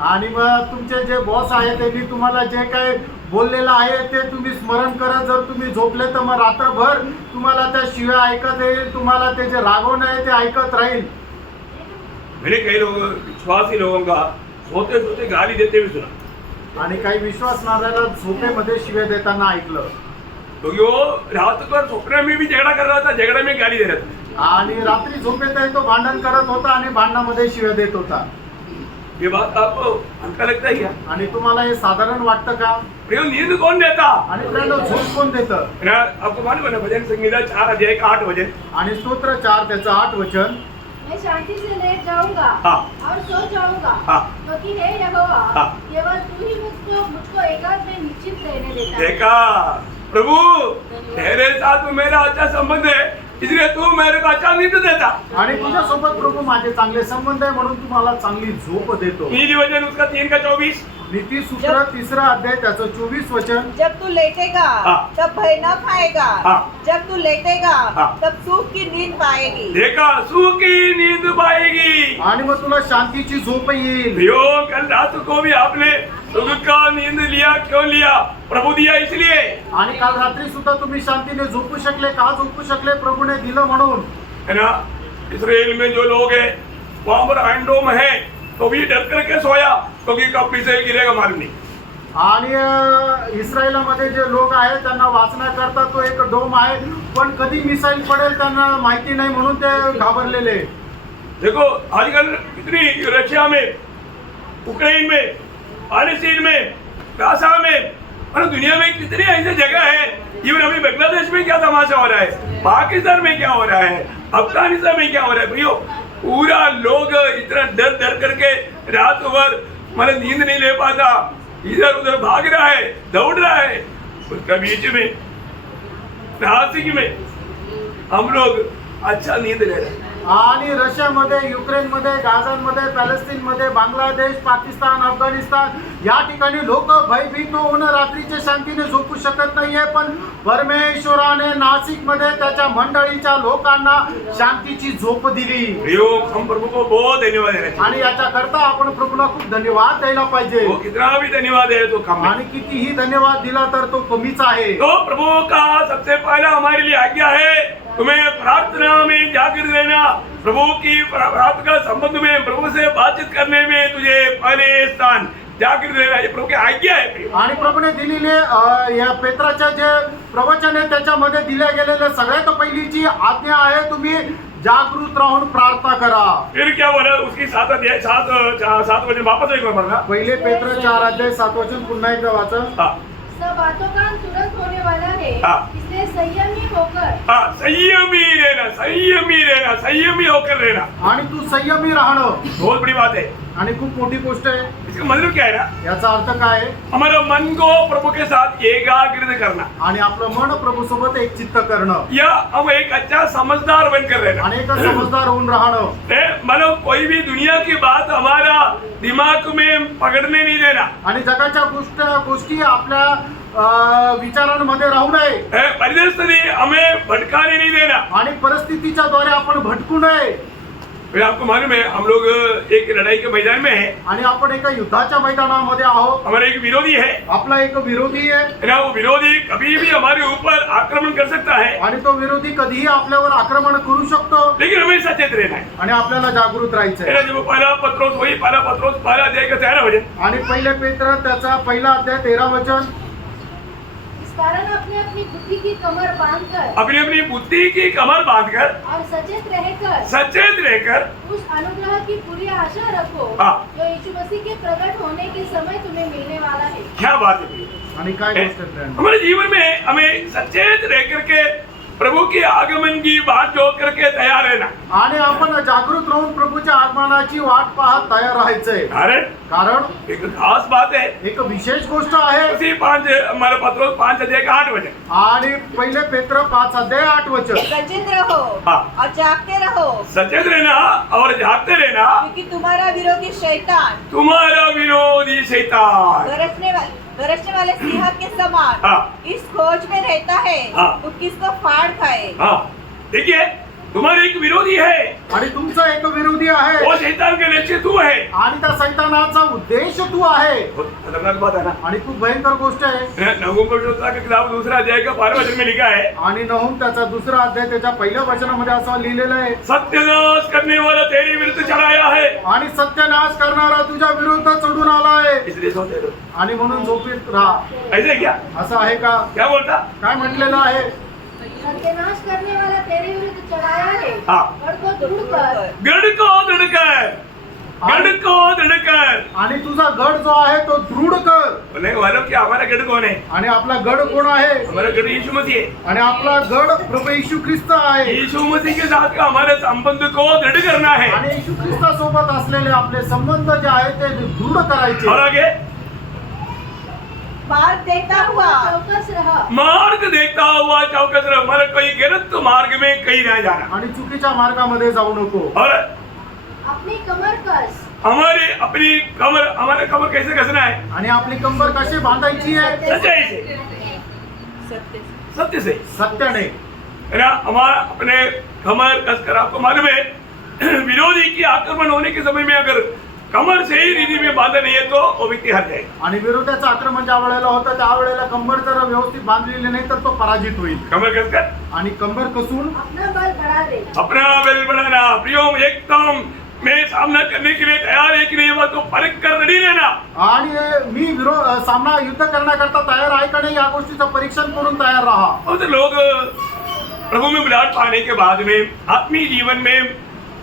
आणि मग तुमचे जे बॉस आहे त्यांनी तुम्हाला जे काय बोललेलं आहे ते तुम्ही स्मरण करत जर तुम्ही झोपले तर मग रात्रभर तुम्हाला त्या शिव्या ऐकत येईल, तुम्हाला ते जे रागवणं आहे ते ऐकत राहील. मैंने कई लोग विश्वासी लोगों का सोते सोते गाली देते हुए सुना. आणि काही विश्वासणाऱ्याला झोपेमध्ये शिव्या देताना ऐकलं. क्योंकि वो रात भर स्वप्न में भी झगड़ा कर रहा था, झगड़े में गाली दे रहा था. आणि रात्री झोपेतही तो भांडण करत होता आणि भांडणामध्ये शिव्या देत होता. ये बात आपको हल्का लगता है क्या? आणि तुम्हाला हे साधारण वाटतं का? प्रियो, नींद कौन देता? आणि प्रेरणा झोप कोण देतं? ना आपको मालूम है ना, भजन संगीता 4 अध्याय का 8 वचन. आणि स्तोत्र 4 त्याचं 8 वचन. मैं शांति से लेट जाऊंगा हाँ. और सो जाऊंगा, हाँ. क्योंकि हे यहोवा, हाँ. केवल तू ही मुझको एकांत में निश्चित रहने देता है. देखा प्रभु, तेरे साथ मेरा अच्छा संबंध है, इसलिए तू मेरे को अच्छा नींद देता। आणि तुझ्यासोबत प्रभू माझे चांगले संबंध आहे म्हणून तुम्हाला चांगली झोप देतो. नीति वचन उसका 3:24। नीति सूत्र 3रा अध्याय त्याचं 24 वचन. जब तू लेटेगा तब भय न खाएगा, जब तू लेटेगा तब सुख की नींद पाएगी. देखा, सुख की नींद पाएगी। आणि मग तुला शांतीची झोप येईल. भैया कल रात को भी आपने सुख का नींद लिया, क्यों लिया? प्रभु दिया इसलिए। आणि काल रात्री सुद्धा तुम्ही शांतीने झोपू शकले. का झोपू शकले? प्रभूने दिलं म्हणून. है ना? इसराइल में जो लोग हैं वहां पर आयरन है तो भी डर करके सोया क्योंकि कब मिसाइल गिरेगा मारने। आणि इस्रायलमध्ये जे लोक आहेत त्यांना वाचण्याकरता तो एक डोम आहे, पण कधी मिसाईल पडेल त्यांना माहिती नाही म्हणून ते घाबरलेले. देखो आजकल कितनी रशिया में, उक्रेन में, पैलेस्टीन में, गाजा में और दुनिया में कितनी ऐसी जगह है। इवन अभी बांग्लादेश में क्या तमाशा हो रहा है, पाकिस्तान में क्या हो रहा है, अफगानिस्तान में क्या हो रहा है। भैया पूरा लोग इतना डर डर करके रात भर मतलब नींद नहीं ले पाता, इधर उधर भाग रहा है, दौड़ रहा है। उसका बीच में नासिक में हम लोग अच्छा नींद ले रहे हैं। आणि रशियामध्ये, युक्रेनमध्ये, गाझामध्ये, पॅलेस्टीनमध्ये, बांगलादेश, पाकिस्तान, अफगाणिस्तान या ठिकाणी लोक भयभीत होऊन रात्रीचे शांतीने झोपू शकत नाहीये, पण परमेश्वराने नाशिकमध्ये त्याच्या मंडळीच्या लोकांना शांतीची झोप दिली. हम प्रभु को बहुत धन्यवाद देना चाहिए। आणि याच्याकरता आपण प्रभूला खूप धन्यवाद द्यायला पाहिजे. वो कितना भी धन्यवाद है तो कम है। आणि कितीही धन्यवाद दिला तर तो कमीच आहे. तो प्रभु का सबसे पहला हमारे लिए आज्ञा है, तुम्हें प्रार्थना में जागृत रहना। प्रभु की प्रार्थना का संबंध में, प्रभु से बातचीत करने में तुझे पहले स्थान जागृत रहना, ये प्रभु की आज्ञा है। आणि प्रभूने दिलेले या पेत्राच्या जे प्रवचन आहे त्याच्यामध्ये दिल्या गेलेल्या सगळ्यात पहिलीची आज्ञा आहे, तुम्ही जागृत राहून प्रार्थना करा. फिर क्या बोला उसकी 7 वचन वापस एक बार पढ़ना। पहिले पेत्र 4 अध्याय 7 वचन पुन्हा एकदा वाचा. सब बातों का अंत तुरंत होने वाला है, इसलिए संयमी होकर संयमी रहना, संयमी रहना, संयमी होकर रहना। आणि तू संयमी राहणं बहुत बड़ी बात है। आणि खूप मोठी गोष्ट आहे. इसका मतलब क्या है ना, याचा अर्थ काय आहे? हमारा मन को प्रभु के साथ एकाग्रित करना, आणि आपलं मन प्रभू सोबत एक चित्त करणं, या हम एक अच्छा समझदार बनकर रहना। आणि एक समजदार होऊन राहणं. मतलब कोई भी दुनिया की बात हमारा दिमाग में पकड़ने नहीं देना। आणि जगाच्या गोष्टी आपल्या विचारांमध्ये राहू नये. परिस्थिति हमें भटकाने नहीं देना। आणि परिस्थितीच्या द्वारे आपण भटकू नये. फिर आपको मालूम है हम लोग एक लड़ाई के मैदान में है, आणि आपण एका युद्धाच्या मैदानामध्ये आहोत. हमारा एक विरोधी है, आपला एक विरोधी आहे. ना वो विरोधी कभी भी हमारे ऊपर आक्रमण कर सकता है, आणि तो विरोधी कधीही आपल्यावर आक्रमण करू शकतो. लेकिन हमें सचेत रहना है। आणि आपल्याला जागृत राहायचंय. जब पहला पत्रोस पहला अध्याय का 13 वचन, आणि पहिले पेत्र त्याचा पहिला अध्याय 13 वचन. इस कारण अपनी अपनी बुद्धि की कमर बांधकर, अपनी अपनी बुद्धि की कमर बांधकर और सचेत रहकर उस अनुग्रह की पूरी आशा रखो जो यीशु मसीह के प्रकट होने के समय तुम्हें मिलने वाला है. क्या बात है। आणि काय गोष्ट आहे friend? हमारे जीवन में हमें सचेत रह करके प्रभु के आगमन की बात जो करके तैयार रहना। आणि आपण जागृत राहून प्रभूच्या आगमनाची वाट पाहत तयार राहायचंय. कारण एक खास बात है, एक विशेष गोष्ट आहे. उसी 5 अध्याय का 8 वचन, आणि पहिले पेत्र 5 अध्याय 8 वचन. सचेत रहो और जागते रहो, सचेत रहना और जागते रहना, क्योंकि तुम्हारा विरोधी शैतान गरजने वाले सिंह के समान इस खोज में रहता है वो किसको फाड़ खाए. देखिए तुम्हारे एक विरोधी है, आणि तुमचा एक विरोधी आहे. वो शैतान के लक्ष्य तू है, आणि त्या सैतानाचा उद्देश तू आहे. खतरनाक बात है ना। आणि खूप भयंकर गोष्ट आहे. नहूम का किताब 2 अध्याय का 12 वचन में लिखा है, आणि नहूम त्याचा 2 अध्याय त्याच्या पहिल्या वचनामध्ये असं लिहिलेलं आहे, सत्यनाश करने वाला तेरे विरुद्ध चढ़ाया है, आणि सत्यनाश करणारा तुझ्या विरुद्ध चढून आला आहे. इसलिए सोते रहो। आणि म्हणून झोपीत राहा. ऐसे क्या असं आहे का? क्या बोलता? काय म्हटलेलं आहे? सत्यानाश करने वाला तेरे विरुद्ध चढ़ाया है, गढ़ को दृढ़ कर। आणि तुझा गड जो आहे तो दृढ कर. नहीं मालूम कि हमारा गढ़ कौन है? आणि आपला गड कोण आहे? हमारा गढ़ यीशु मसीह है। आणि आपला गड प्रभू येशू ख्रिस्त आहे. यीशु मसीह के साथ का हमारे संबंध को दृढ़ करना है। आणि येशू ख्रिस्तासोबत असलेले आपले संबंध जे आहेत ते दृढ करायचे. और आगे मार्ग देखता हुआ चौकस रहा। मार्ग देखता हुआ चौकस रहो, मतलब कोई गलत मार्ग में कहीं नहीं जाना। आणि चुकीच्या मार्गामध्ये जाऊ नको. और अपनी कमर कस। हमारे कमर कैसे कसना है? आणि आपली कंबर कशी बांधायची आहे? सच्चाई से, सत्य सत्य से, सत्याने. है ना. हमारा अपने कमर कसकर, आपको मालूम है विरोधी की आक्रमण होने के समय में अगर कमर से ही रीति में बांधा नहीं है तो वो व्यक्ति हार जाएगा. आणि विरोधाचं आक्रमण ज्या वेळेला होतं त्यावेळेला कंबर जर व्यवस्थित बांधलेली नाही तर तो पराजित होईल. कमर कसकर आणि कंबर कसून अपना बल बढ़ा दे। अपना बल बढ़ाना. प्रियो, एकदम मैं सामना करने के लिए तैयार है कि नहीं, वह तो परख कर रेडी रहना. आणि मी सामना युद्ध करण्याकरता तयार आहे का नाही या गोष्टीचं परीक्षण करून तयार राहा. और तो लोग प्रभु में बुलाहट पाने के बाद में आत्मीय जीवन में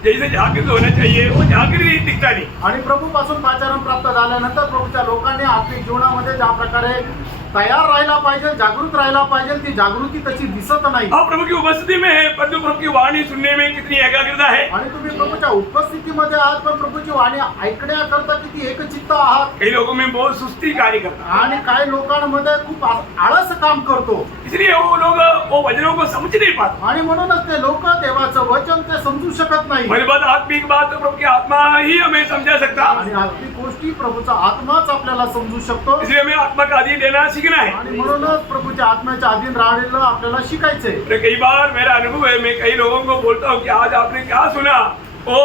जैसे जागृत होना चाहिए वो जागृत दिखता नहीं. आणि प्रभूपासून पाचारण प्राप्त झाल्यानंतर प्रभूच्या लोकांनी आत्मिक जीवनामध्ये ज्या प्रकारे तयार राहायला पाहिजे, जागृत राहायला पाहिजे, ती जागृती तशी दिसत नाही. आप प्रभु की उपस्थिति में है, परंतु प्रभु की वाणी सुनने में कितनी एकाग्रता है. आणि तुम्ही प्रभूच्या उपस्थितीमध्ये आहात पण प्रभूची वाणी ऐकण्याकरता किती एकचित्त आहात. कई लोगों में बहुत सुस्ती कार्य करता है, आणि काही लोकांमध्ये खूप आळस काम करतो. इसलिए वो लोग वो वचनों को समझ नहीं पाते. आणि म्हणूनच ते लोक देवाचं वचन ते समजू शकत नाही. मेरी बात आत्मिक बात तो प्रभु की आत्मा ही हमें समझा सकता. आणि आत्मिक गोष्टी प्रभूचा आत्माच आपल्याला समजू शकतो. इसलिए हमें आत्मा का अधीन लेना सीखना है. आणि म्हणूनच प्रभूच्या आत्म्याच्या अधीन राहणं आपल्याला शिकायचंय. तो कई बार मेरा अनुभव है, मैं कई लोगों को बोलता हूँ कि आज आपने क्या सुना, वो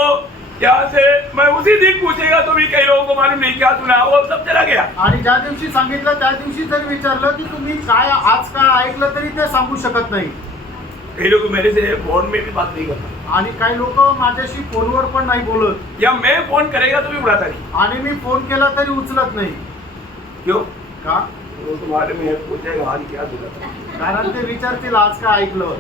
क्या से मैं उसी दिन पूछेगा तो भी कई लोगों को मालूम नहीं क्या सुना, वो सब चला गया. आणि ज्या दिवशी सांगितलं त्या दिवशी जर विचारलं की तुम्ही काय आज काय ऐकलं तरी ते सांगू शकत नाही. कई लोग मेरे से फोन में भी बात नहीं करता, आणि काही लोक माझ्याशी फोनवर पण नाही बोलत. या मैं फोन करेगा तो भी उड़ाता नहीं. आणि मी फोन केला तरी उचलत नाही. क्यों? का? वो तुम्हारे में पूछेगा आज क्या सुना, कारण ते विचारतील आज काय ऐकलं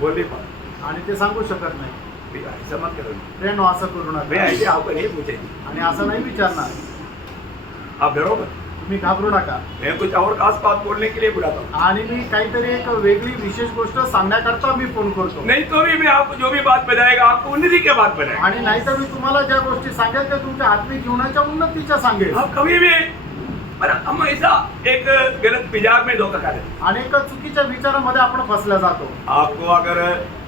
बोल नहीं पाता. आणि ते सांगू शकत नाही. ऐसा मत करो, फ्रेंड असं करू मैं नका. ऐसे आपको नहीं पूछेगी, आणि असं नाही विचारणार. आप डरो मत. तुम्ही घाबरू नका. मैं कुछ और खास बात बोलने के लिए बुलाता हूँ, आणि मी काहीतरी एक वेगळी विशेष गोष्ट सांगण्याकरता मी फोन करतो. नहीं तो भी मैं आपको जो भी बात बताएगा आपको उन्नति की बात बताएगा. आणि नाहीतर मी तुम्हाला ज्या गोष्टी सांगेल त्या तुमच्या आत्मिक जीवनाच्या उन्नतीच्या सांगेल. आप कभी भी, पर हम ऐसा एक गलत मिजाज में धोखा खाते हैं. अनेक चुकीच्या विचारामध्ये आपण फसल्या जातो. आपको अगर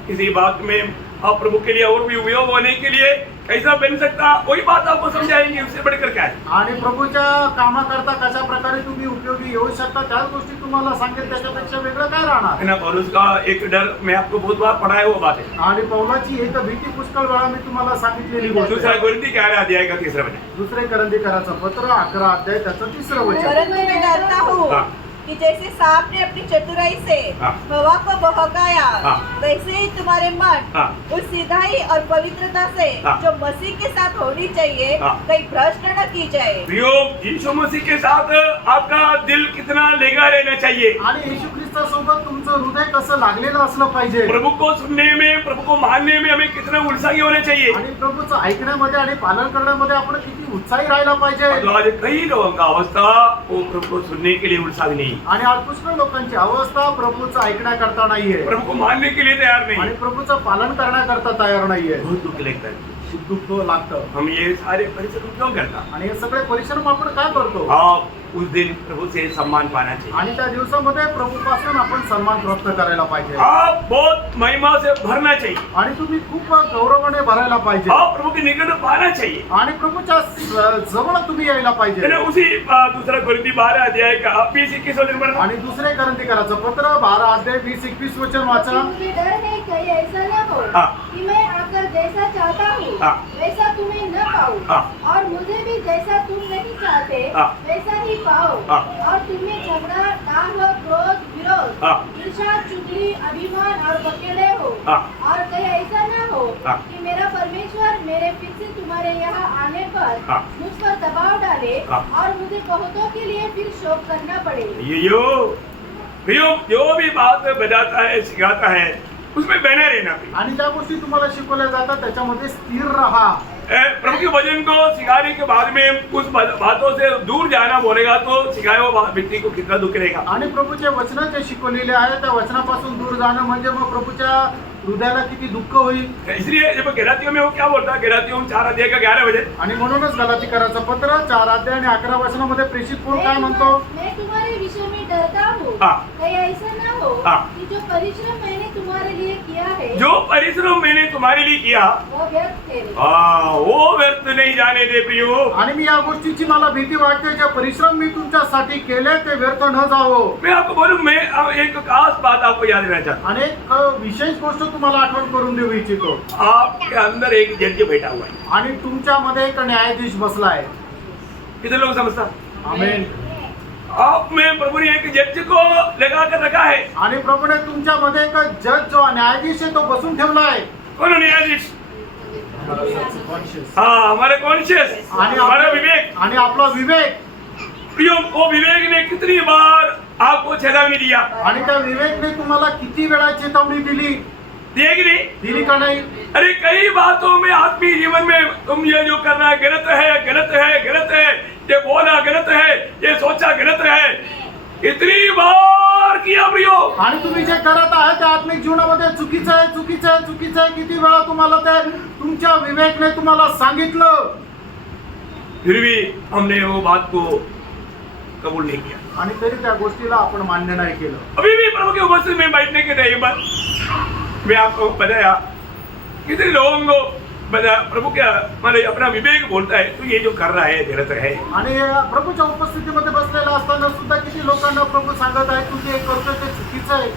किसी बात में आप प्रभु के लिए और भी उपयोग होने के लिए कैसा बन सकता, वही बात आपको समझाएंगे, उससे बढ़कर क्या है. आणि प्रभूच्या कामाकरता कशा प्रकारे तुम्ही उपयोगी येऊ शकता त्याच गोष्टी तुम्हाला सांगेल. त्याच्यापेक्षा वेगळं काय राहणार. है ना. और उसका एक डर मैं आपको बहुत बार पढ़ा है, वो बात है. आणि पौलाची एक भीती पुष्कळ वेळा मी तुम्हाला सांगितलेली गोष्ट दूसरा आहे. गुरुती क्या अध्याय का 3रा वचन. दुसरे करंदीकराचं पत्र 11 अध्याय त्याचं 3रं वचन. परंतु मैं डरता हूँ हाँ. कि जैसे सांप ने अपनी चतुराई से हाँ. हवा को बहकाया, हाँ. वैसे ही तुम्हारे मन हाँ. उस सीधाई और पवित्रता से हाँ. जो मसीह के साथ होनी चाहिए हाँ. कहीं भ्रष्ट न की जाए. प्रियो, यीशु मसीह के साथ आपका दिल कितना लेगा रहना चाहिए. आणि येशू ख्रिस्तासोबत तुमचं हृदय कसं लागलेलं असलं पाहिजे. प्रभु को सुनने में, प्रभु को मानने में हमें कितना उत्साही होना चाहिए. आणि प्रभूचं ऐकण्यामध्ये आणि पालन करण्यामध्ये आपण किती उत्साही राहायला पाहिजे. तो आज कई लोगों का अवस्था वो प्रभु को सुनने के लिए उत्साही नहीं, आणि आज पुष्कळ लोकांची अवस्था प्रभूचं ऐकण्याकरता नाहीये प्रभु को मानने के लिए तैयार नहीं. आणि प्रभूचं पालन करण्याकरता तयार नाहीये. बहुत दुख लगता है. दुःख लागतं. हम ये सारे परिश्रम क्यों करता. आणि हे सगळे परिश्रम आपण काय करतो. आप उस दिन प्रभु से सम्मान पाना चाहिए. आणि त्या दिवसामध्ये प्रभूपासून आपण सन्मान प्राप्त करायला पाहिजे. आप बहुत महिमा से भरना चाहिए. आणि तुम्ही खूप गौरवाने भरायला पाहिजे. आप प्रभु के निकट पाना चाहिए. आणि प्रभूच्या जवळ तुम्ही यायला पाहिजे. है ना. उसी दूसरा कोरिन्थी 12 अध्याय का 20-21 वचन पढ़ना. आणि दुसरे करंदीकराचं पत्र 12 अध्याय 20-21 वचन वाचा. मुझे डर है कहीं ऐसा न हो हाँ. कि मैं आकर जैसा चाहता हूँ हाँ. वैसा तुम्हें न पाऊँ, हाँ. और मुझे भी जैसा तुम नहीं चाहते हाँ. वैसा ही पाओ, हाँ. और तुमने झगड़ा, दाह, क्रोध, विरोध, हाँ. ईर्ष्या, चुगली, अभिमान और बकेड़े हो. हाँ. और कहीं ऐसा न हो हाँ. कि मेरा परमेश्वर मेरे फिर से तुम्हारे यहाँ आने पर हाँ. मुझ पर दबाव डाले हाँ. और मुझे बहुतों के लिए फिर शोक करना पड़े. यो जो भी बात बताता है, सिखाता है, उसमें बने रहना चाहिए. आणि ज्या गोष्टी तुम्हाला शिकवल्या जातात त्याच्यामध्ये स्थिर राहा. प्रभु के वचन को सिखाने के बाद में उस बातों से दूर जाना बोलेगा तो सिखाए हुआ व्यक्ति को कितना दुख रहेगा. आणि प्रभूचे वचन जे शिकवलेले आहे त्या वचनापासून दूर जाणं म्हणजे मग प्रभूच्या हृदयाला किती दुःख होईल. इसलिए जब गलातियों में वो क्या बोलता है, गलातियों 4 अध्याय का 11 वचन, आणि म्हणूनच गलातीकराचं पत्र 4 अध्याय आणि 11 वचनामध्ये प्रेषित पौल काय म्हणतो. मैं तुम्हारे विषय में डरता हूँ हाँ। कहीं ऐसा ना हो हाँ। कि जो परिश्रम मैंने तुम्हारे लिए किया है जो परिश्रम मैंने तुम्हारे लिए किया वो व्यर्थ ठहरे. वो व्यर्थ नहीं जाने दे प्रियो. आणि मी या गोष्टीची मला भीती वाटते, जे परिश्रम मी तुमच्यासाठी केले ते व्यर्थ न जावो. मैं आपको बोलूं, मैं अब एक खास बात आपको याद रहना चाहता हूं. आणि एक विशेष गोष्ट तुम्हाला आठवण करून देऊ इच्छितो. आपके अंदर एक जज बैठा हुआ है. आणि तुमच्यामध्ये एक न्यायाधीश बसला आहे. कितने लोग समझता? आमेन. आप में प्रभु ने एक जज को लगा कर रखा है. आणि प्रभूने तुमच्यामध्ये एक जज जो न्यायाधीश आहे तो बसून ठेवला आहे. कौन है न्यायाधीश? हाँ, हमारे कॉन्शियस, आणि हमारा आपला- विवेक. आणि आपला विवेक. प्रियो, वो विवेक ने कितनी बार आपको चेतावनी दिया, आणि त्या विवेकने तुम्हाला किती वेळा चेतावणी दिली. दिए कि नहीं? दिली का नाही. अरे कई बातों में आत्मीय जीवन में तुम ये जो कर रहा है गलत है, गलत है, गलत है, ये बोला गलत है, ये सोचा गलत है, इतनी बार किया प्रियो. आणि तुम्ही जे करत आहात त्या आत्मिक जीवनामध्ये चुकीचं आहे, चुकीचं आहे, चुकीचं आहे, किती वेळा तुम्हाला ते तुमच्या विवेकने तुम्हाला सांगितलं. फिर भी हमने वो बात को कबूल नहीं किया. आणि तरी त्या गोष्टीला आपण मान्य नाही केलं. अभी भी प्रभु के उपस्थिति में बैठने के टाइम पर मैं आपको बताया, कितने लोगों को बताया प्रभु क्या माने अपना विवेक बोलता है तू ये जो कर रहा है गलत है. आणि प्रभूच्या उपस्थितीमध्ये बसलेला असताना सुद्धा किती लोकांना प्रभू सांगत आहे तू जे करतोय ते चुकीचं आहे.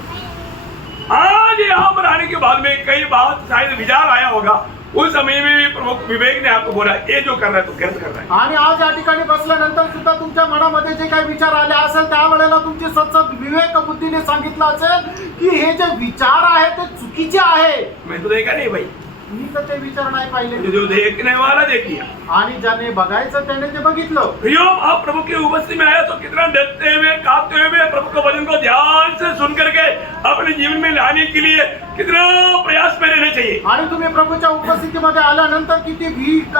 आज यहाँ पर आने के बाद में कई बात शायद विचार आया होगा, उस समय में भी प्रभु विवेक ने आपको बोला ये जो कर रहा है तू गलत कर रहा है. आणि आज या ठिकाणी बसल्यानंतर सुद्धा तुमच्या मनामध्ये जे काही विचार आले असेल त्यावेळेला तुमची सतत विवेक बुद्धीने सांगितलं असेल की हे जे विचार आहे ते चुकीचे आहे. मैं तो देखा नहीं भाई, मी तर ते विचार नाही पाहिले. जो देखने वाला देख लिया. आणि ज्याने बघायचं त्याने ते बघितलं. प्रियो, आप प्रभु की उपस्थिति में आया तो कितना डरते हुए कांपते हुए प्रभु के वचन को ध्यान से सुन करके अपने जीवन में लाने के लिए कितना प्रयास में रहना चाहिए. आणि तुम्ही प्रभूच्या उपस्थितीमध्ये आल्यानंतर किती भीक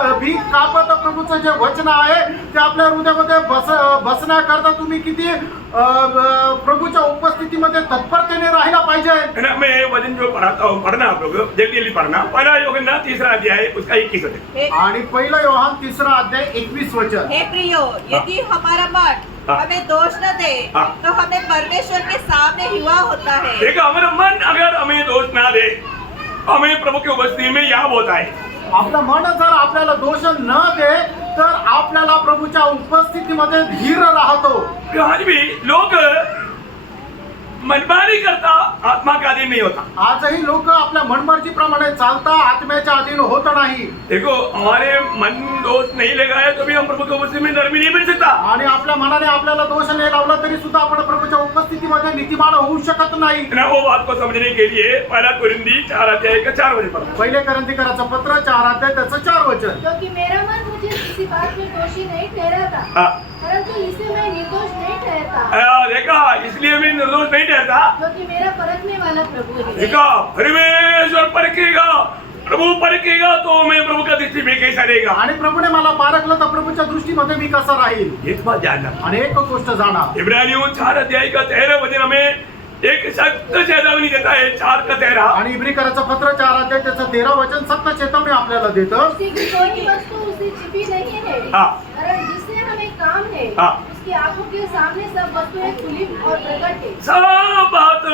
कापत प्रभूचं जे वचन आहे ते आपल्या हृदयामध्ये बसण्याकरता तुम्ही किती प्रभूच्या उपस्थितीमध्ये तत्परतेने राहायला पाहिजे. है ना, मैं ये वचन जो पढ़ाता हूँ, पढ़ना आप लोग जल्दी जल्दी पढ़ना. पहला यूहन्ना 3 अध्याय उसका 21 वचन. आणि पहिला योहान 3 अध्याय 21 वचन. हे प्रियो, यदि हमारा मन हाँ। हमें दोष न दे हाँ। तो हमें परमेश्वर के सामने युवा होता है. देखो, हमारा मन अगर हमें दोष ना दे, हमें प्रभु की उपस्थिति में यहाँ होता है. आपलं मन जर आपल्याला दोष न दे तर आपल्याला प्रभूच्या उपस्थितीमध्ये धीर राहतो. आज भी लोग मनमानी करता आत्मा का अधीन नहीं होता. आजही लोक आपल्या मनमर्जीप्रमाणे चालता आत्म्याच्या अधीन होत नाही. देखो, हमारे मन दोष नहीं लगाए तो भी हम प्रभु की उपस्थिति में नरमी नहीं मिल सकता. आणि आपल्या मनाने आपल्याला दोष नाही लावला तरी सुद्धा आपण प्रभूच्या उपस्थितीमध्ये नीतिमान होऊ शकत नाही. ना वो बात को समझने के लिए पहला कुरिन्थी 4 अध्याय का 4 वचन पढ़ना. पहिले करंथीकराचं पत्र 4 अध्याय त्याचं 4 वचन. क्योंकि मेरा मन मुझे किसी बात में दोषी नहीं ठहराता, हाँ. परंतु इसे मैं निर्दोष नहीं ठहरता, देखा, इसलिए मैं निर्दोष नहीं ठहरता. क्योंकि मेरा परखने वाला प्रभु है. देखा, परमेश्वर परखेगा, प्रभु परखेगा तो मैं प्रभु का दृष्टि में कैसा रहेगा. आणि प्रभूने मला पारखलं तर प्रभूच्या दृष्टीमध्ये मी कसा राहील. एक बात जानना, आणि एक गोष्ट जाणा. इब्रानियों 4 अध्याय का 13 वचन हमें एक सख्त चेतावनी देता है. 4 का 13. आणि इब्रिकराचं पत्र 4 अध्याय त्याचं 13 वचन सक्त चेतावणी आपल्याला देतं. उसकी कोई वस्तु उससे छिपी नहीं है, हाँ. वरन जिससे हमें काम है हाँ. उसकी आंखों के सामने सब वस्तुएं खुली और प्रकट है. सब बात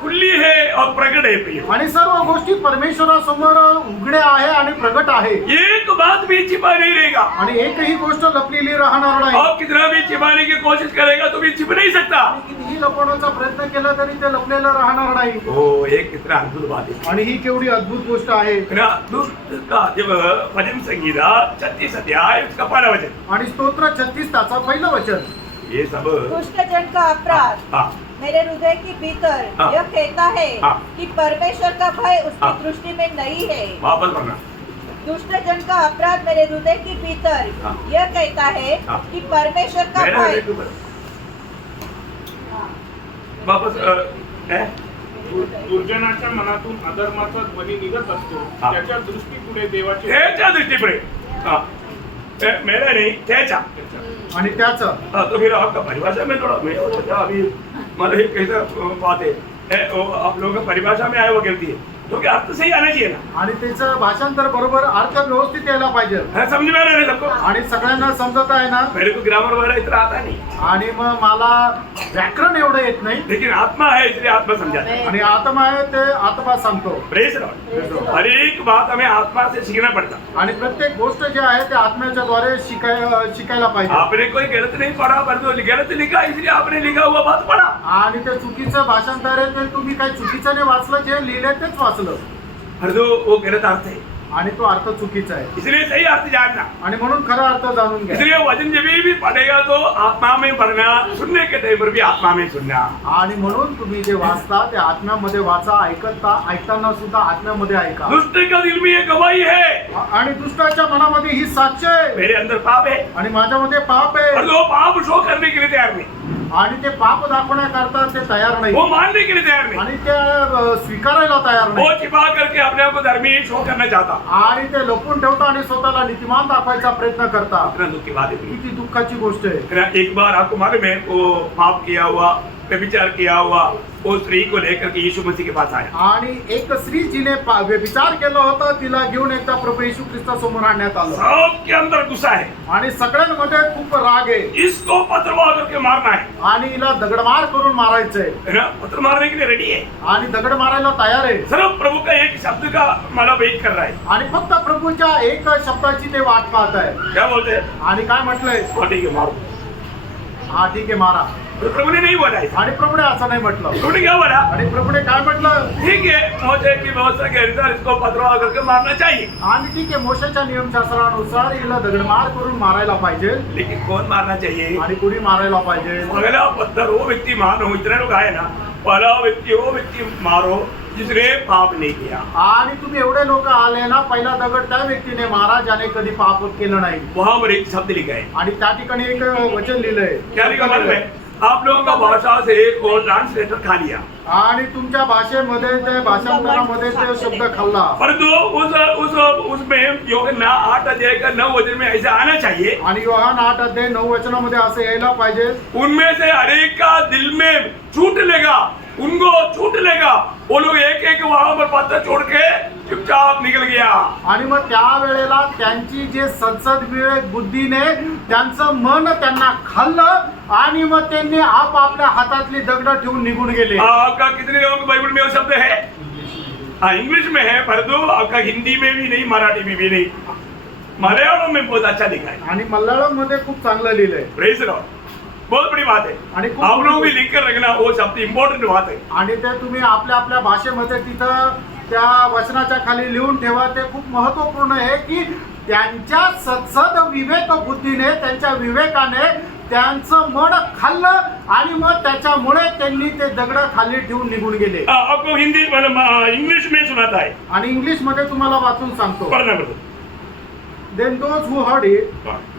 खुली है और प्रकट है प्रिय. आणि सर्व गोष्टी परमेश्वरासमोर उघड्या आहे आणि प्रगट आहे. एक बात भी छिपा नहीं रहेगा. आणि एकही गोष्ट लपलेली राहणार नाही. आप कितना भी छिपाने की कोशिश करेगा तो भी छिप नहीं सकता. आणि कितीही लपवण्याचा प्रयत्न केला तरी ते लपलेलं राहणार नाही. ओ, एक कितना अद्भुत बात है. आणि ही केवढी अद्भुत गोष्ट आहे. ना, दूसरा जब भजन संगीता 36 अध्याय उसका 15 वचन. आणि स्तोत्र 36 त्याचा पहिलं वचन. ये सब दुष्ट जन का अपराध हाँ. मेरे हृदय के भीतर हाँ। यह कहता है हाँ। कि परमेश्वर का भय उसकी हाँ। दृष्टि में नहीं है. वापस पढ़ना. दुष्ट जन का अपराध मेरे हृदय के भीतर हाँ। यह कहता है हाँ। कि परमेश्वर का मेरा भय. देखो बस. वापस दुर्जनाच्या मनातून अधर्माचा ध्वनी निघत असतो. हा. त्याच्या दृष्टीपुढे देवाचे त्याच्या दृष्टीपुढे. हाँ. मेरा नहीं, त्याच्या. आणि त्याचं हाँ, तो फिर आपका परिभाषा में थोड़ा मैं अभी मतलब एक कैसा बात है, आप लोगों का परिभाषा में आया वो कहती है क्योंकि अर्थ सही आना चाहिए ना। आणि त्याचं भाषांतर बरोबर अर्थ व्यवस्थित यायला पाहिजे है, समझ में आ रहा है सबको? आणि सगळ्यांना समजत आहे ना. मेरे को ग्रामर वगैरह इतना आता नहीं, आणि मग मला व्याकरण एवढं येत नाही, लेकिन आत्मा है इसलिए आत्मा समझाता है। आणि आत्मा आहे ते आत्मा सांगतो. Praise Lord. हर एक बात हमें आत्मा से सीखना पड़ता। आणि प्रत्येक गोष्ट जी आहे ते आत्म्याच्या द्वारे शिकायला पाहिजे. आपने कोई गलत नहीं पढ़ा, पर जो गलत लिखा इसलिए आपने लिखा हुआ बात पढ़ा। आणि ते चुकीचं भाषांतर आहे ते तुम्ही काही चुकीचं नाही वाचलं, जे लिहिलंय तेच वाचलं और जो वो गलत अर्थ है, आणि तो अर्थ चुकीचा आहे. इसलिए सही अर्थ जानना। आणि म्हणून खरा अर्थ जाणून घ्या. इसलिए वचन जब भी पढ़ेगा तो आत्मा में पढ़ना, सुनने के टाइम पर भी आत्मा में सुनना। आणि म्हणून तुम्ही जे वाचता ते आत्म्यामध्ये वाचा, ऐकताना सुद्धा आत्म्यामध्ये ऐका. दुष्ट का दिल में ये गवाही है, आणि दुष्टाच्या मनामध्ये ही साक्ष आहे, मेरे अंदर पाप है, आणि माझ्यामध्ये पाप और आहे, वो पाप शो करने के लिए तैयार नहीं, आणि ते पाप दाखवण्याकरता ते तयार नाही, वो मानने के लिए तैयार नहीं, आणि ते स्वीकारायला तयार वो नाही, छिपा करके अपने आप को धर्मी शो करना चाहता। आणि ते लपून ठेवता आणि स्वतःला नीतिमान दाखवायचा प्रयत्न करता. इतना दुख की बात है। किती दुःखाची गोष्ट आहे. एक बार आपको मालूम है, वो पाप किया हुआ, व्यभिचार किया हुआ वो स्त्री को लेकर के यीशु मसीह के पास आया। आणि एक स्त्री जिने व्यभिचार केला होता तिला घेऊन एकदा प्रभू येशू ख्रिस्तासमोर आणण्यात आलं. सबके अंदर गुस्सा है, आणि सगळ्यांमध्ये खूप राग आहे, इसको पथरवाह करके मारना है, आणि हिला दगडमार करून मारायचंय, है ना? पत्थर मारने के लिए रेडी है, आणि दगड मारायला तयार आहे. सिर्फ प्रभु का एक शब्द का मला वेट कर रहा है। आणि फक्त प्रभूच्या एक शब्दाची ते वाट पाहत आहे. क्या बोलते हैं? आणि काय म्हटलंय? हाँ, ठीक है, मारो। हा ठीक आहे मारा. तो प्रभु ने नहीं बोला ऐसा। आणि प्रभूने असं नाही म्हटलं. प्रभु ने क्या बोला? आणि प्रभूने काय म्हटलं? ठीक है, मोसे की व्यवस्था के अनुसार इसको पथरवाह करके मारना चाहिए, आणि ठीक आहे मोशेच्या नियमशास्त्रानुसार हिला दगडमार करून मारायला पाहिजे. लेकिन कौन मारना चाहिए? आणि कुणी मारायला पाहिजे? पहला पत्थर वो व्यक्ति मारो, इतने लोग आए ना, पहला व्यक्ति वो व्यक्ति मारो जिसने पाप नहीं किया। आणि तुम्ही एवढे लोक आले ना, पहिला दगड त्या व्यक्तीने मारा ज्याने कधी पाप केलं नाही. वहां पर एक शब्द लिखा है, आणि त्या ठिकाणी एक वचन लिहिलंय. क्या लिखा मालूम है? आप लोगों का भाषा से वो ट्रांसलेटर खा लिया, आणि तुमच्या भाषेमध्ये ते भाषांतरामध्ये ते शब्द खाल्ला. परंतु उसमें यूहन्ना 8 अध्याय का 9 वचन में ऐसा आना चाहिए, आणि योहान 8 अध्याय 9 वचनामध्ये असं यायला पाहिजे. उनमें से हर एक का दिल में छूट लेगा, उनको छूट लेगा, वो लोग एक एक वहां पर पत्थर छोड़ के चुपचाप निकल गया। आणि मग त्या वेळेला त्यांची जे सद्सद विवेक बुद्धीने त्यांचं मन त्यांना खाल्लं, आणि मग त्यांनी आपापल्या हातातली दगड ठेवून निघून गेले. आपका कितने लोगों के बाइबल में वो शब्द है? हाँ, इंग्लिश में है, परंतु आपका हिंदी में भी नहीं, मराठी में भी नहीं, मलयालम में बहुत अच्छा लिखा है। आणि मल्याळम मध्ये खूप चांगलं लिहिलंय. प्रेज लॉर्ड, बहुत बड़ी बात है। आणि खूप आप लोग भी लिख कर रखना, वो शब्द इम्पोर्टेंट बात है। आणि ते तुम्ही आपल्या आपल्या भाषेमध्ये तिथं त्या वचनाच्या खाली लिहून ठेवा. ते खूप महत्वपूर्ण आहे की त्यांच्या सद्सद विवेक बुद्धीने, त्यांच्या विवेकाने त्यांचं मन खाल्लं, आणि मग त्याच्यामुळे त्यांनी ते दगड खाली ठेवून निघून गेले. आपको हिंदी मतलब इंग्लिश में सुनाता है, आणि इंग्लिश मध्ये तुम्हाला वाचून सांगतो. पढ़ना पड़ता। Then those who heard it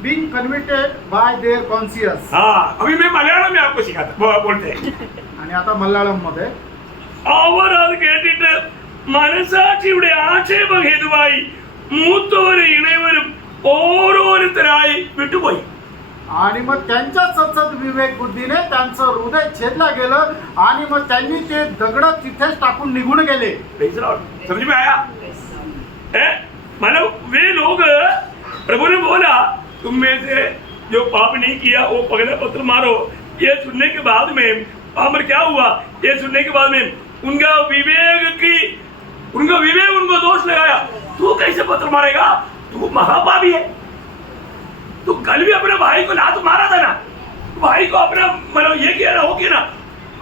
being convicted by their conscience. हाँ, अभी मैं मलयालम में आपको सिखाता बोलते हैं। आणि आता मल्याळम मध्ये അവർ അത് കേട്ടിട്ട് മനസാക്ഷിയുടെ ആക്ഷേപം ഹേതുവായി മൂത്തവരും ഇളയവരും ഓരോരുത്തരായി വിട്ടുപോയി. आणि मग त्यांच्या सद्सद विवेक बुद्धीने त्यांचं हृदय छेदला गेलं, आणि मग त्यांनी ते दगड तिथेच टाकून निघून गेले. Praise the Lord. समझ में आया? मतलब वे लोग, प्रभु ने बोला तुम में से जो पाप नहीं किया वो पगला पत्थर मारो। ये सुनने के बाद में वहां पर क्या हुआ? ये सुनने के बाद में उनका विवेक उनको दोष लगाया। तू कैसे पत्थर मारेगा? तू महापापी है। तू कल भी अपने भाई को लात मारा था ना, भाई को अपना मतलब ये किया ना, हो किया ना,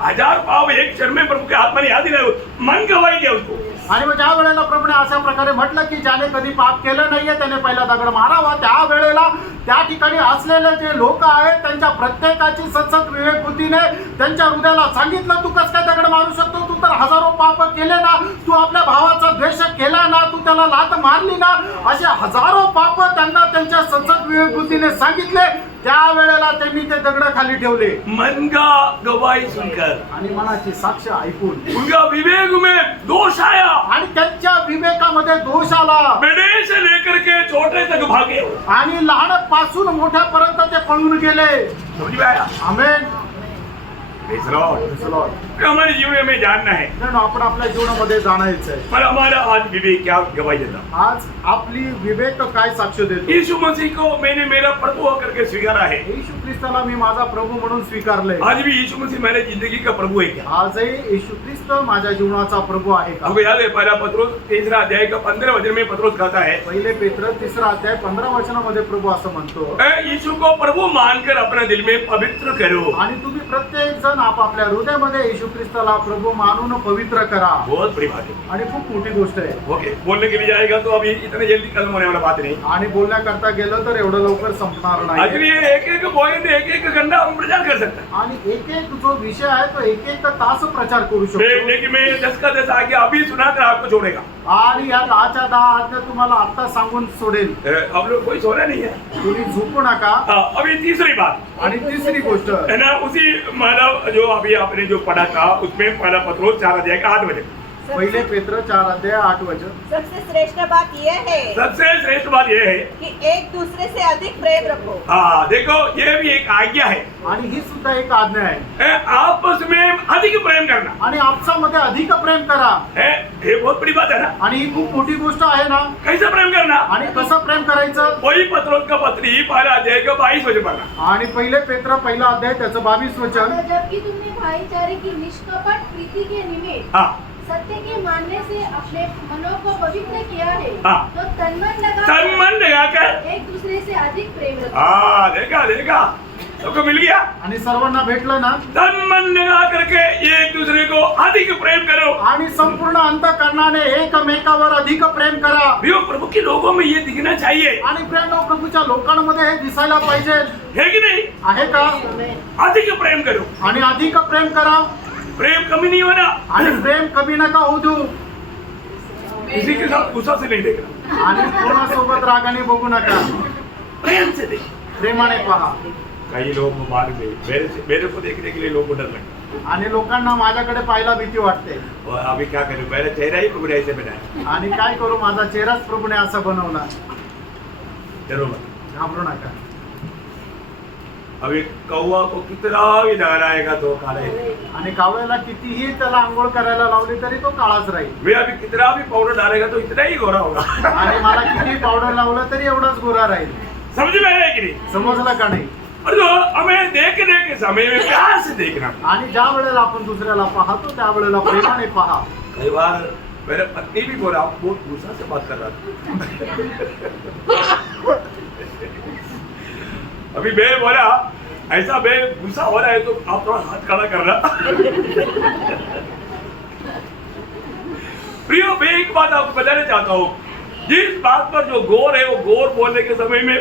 1000 पाप एक क्षण में प्रभु के आत्मा ने याद दिलाया, मन गवाही दिया उसको। आणि मग ज्या वेळेला प्रभूने अशा प्रकारे म्हटलं की ज्याने कधी पाप केलं नाहीये त्याने पहिला दगड मारावा, त्या वेळेला त्या ठिकाणी असलेले जे लोक आहेत त्यांच्या प्रत्येकाची सद्सद विवेक बुद्धीने त्यांच्या हृदयाला सांगितलं, तू कस काय दगड मारू शकतो? तू तर हजारो पाप केले ना, तू आपल्या भावाचा द्वेष केला ना, तू त्याला लात मारली ना, असे हजारो पाप त्यांना त्यांच्या सद्सद विवेक बुद्धीने सांगितले. त्या वेळेला त्यांनी ते दगड खाली ठेवले. मन का गवाही सुनकर, आणि मनाची साक्ष ऐकून, उनका विवेक में दोष आया, आणि त्यांच्या विवेकामध्ये दोष आला, बड़े से लेकर के छोटे तक भागे। आणि लहान पासून मोठ्यापर्यंत ते पळून गेले. समझ में आया? आमेन. Praise the Lord. Praise the Lord. तो हमारे जीवन में हमें जानना है मित्रांनो, आपण आपल्या जीवनामध्ये जाणायचं आहे. पर हमारा आज विवेक क्या गवाही देता आज आपली विवेक काय साक्ष देतो? यीशु मसीह को मैंने मेरा प्रभु होकर के स्वीकारा है. येशू ख्रिस्ताला मी माझा प्रभू म्हणून स्वीकारले. आज भी यीशु मसीह मेरे जिंदगी का प्रभु है क्या? आजही येशू ख्रिस्त माझ्या जीवनाचा प्रभू आहे का? हमको याद है पहला पत्रोस 3 अध्याय का 15 वचन में पत्रोस कहता है पहिले पेत्र 3 अध्याय 15 वचनामध्ये प्रभू असं म्हणतो, यीशु को प्रभु मानकर अपने दिल में पवित्र करो. आणि तुम्ही प्रत्येक जण आपापल्या हृदयामध्ये येशू ख्रिस्ताला प्रभू मानून पवित्र करा. बहुत बड़ी बात है. आणि खूप मोठी गोष्ट आहे. ओके, बोलने के लिए जाएगा तो अभी इतने जल्दी खत्म होने वाला बात नहीं. आणि बोलण्याकरता गेलं तर एवढं लवकर संपणार आज नाही. भी एक एक पॉइंट एक एक घंटा हम प्रचार कर सकते हैं. आणि एक एक जो विषय आहे तो एक एक तास प्रचार करू शकतो. लेकिन मैं 10 का 10 आगे अभी सुनाकर आपको छोड़ेगा. आणि या 10च्या 10 आज्ञा तुम्हाला आता सांगून सोडेल. अब लोग कोई सोना नहीं है. तुम्ही झोपू नका. अभी तीसरी बात आणि तिसरी गोष्ट है ना, उसी मानव जो अभी आपने जो पढ़ा था उसमें पहला पत्रोस 4 अध्याय का 8 वचन. पहिले पेत्र 4 अध्याय 8 वचन. सबसे श्रेष्ठ बात यह है सबसे श्रेष्ठ बात यह है कि एक दूसरे से अधिक प्रेम रखो. हाँ देखो, ये भी एक आज्ञा है. आणि ही सुद्धा एक आज्ञा आहे. आपस में अधिक प्रेम करना आणि आपसामध्ये अधिक प्रेम करा. है. ये बहुत बड़ी बात है ना. आणि ही खूप मोठी गोष्ट आहे ना. कैसे प्रेम करना? आणि कसं प्रेम करायचं? वही पत्रोस का पत्री पहला अध्याय का 22 वचन पढ़ना. आणि पहिले पेत्र पहिला अध्याय त्याचं 22 वचन. जबकि तुमने भाईचारे की निष्कपट प्रीति के निमित्त हाँ सत्य के मानने से अपने मनों को पवित्र किया है, हाँ। तो तन मन लगाकर एक दूसरे से अधिक प्रेम रखो. हाँ देखा देखा, सबको मिल गया. आणि सर्वांना भेटलं ना. तन मन लगा करके एक दूसरे को अधिक प्रेम करो. आणि संपूर्ण अंतःकरणाने एकमेकावर अधिक प्रेम करा. प्रिय प्रभु के लोगों में ये दिखना चाहिए, आणि प्रेम प्रभूच्या लोकांमध्ये हे दिसायला पाहिजे. है कि नहीं? आहे का? अधिक प्रेम करो. आणि अधिक प्रेम करा. प्रेम कमी नहीं होना. आणि प्रेम कमी नका होऊ देऊ. किसी के साथ गुस्सा से नहीं देखना, आणि कोणासोबत रागाने बघू नका. प्रेम से देख. प्रेमाने पहा. कई लोग मार गए, मेरे को देखने के लिए लोग को डर लगता. आणि लोकांना माझ्याकडे पाहायला भीती वाटते. और अभी क्या करूं, मेरा चेहरा ही प्रभु ने ऐसे बनाया. आणि काय करू, माझा चेहराच प्रभूने असा बनवला. डरो मत. घाबरू नका. अभी कौवा को कितना भी नहलाएगा तो काला ही रहेगा. आणि कावळ्याला कितीही त्याला आंघोळ करायला लावली तरी तो काळाच राहील. वे अभी कितना भी पाउडर डालेगा तो इतना ही गोरा होगा. आणि मला किती पावडर लावलं तरी एवढाच गोरा राहील. समझ में आया कि नहीं? समजलं का नाही? और जो हमें देखने के समय में प्यार से देखना. आणि ज्या वेळेला आपण दुसऱ्याला पाहतो त्या वेळेला प्रेमाने पहा. कई बार मेरा पत्नी भी बोला, आप बहुत गुस्सा से बात कर रहा था. अभी मैं बोला ऐसा मैं गुस्सा हो रहा है तो आप थोड़ा हाथ खड़ा करना. प्रियो, मैं एक बात आपको बताना चाहता हूँ. जिस बात पर जो गौर है वो गौर बोलने के समय में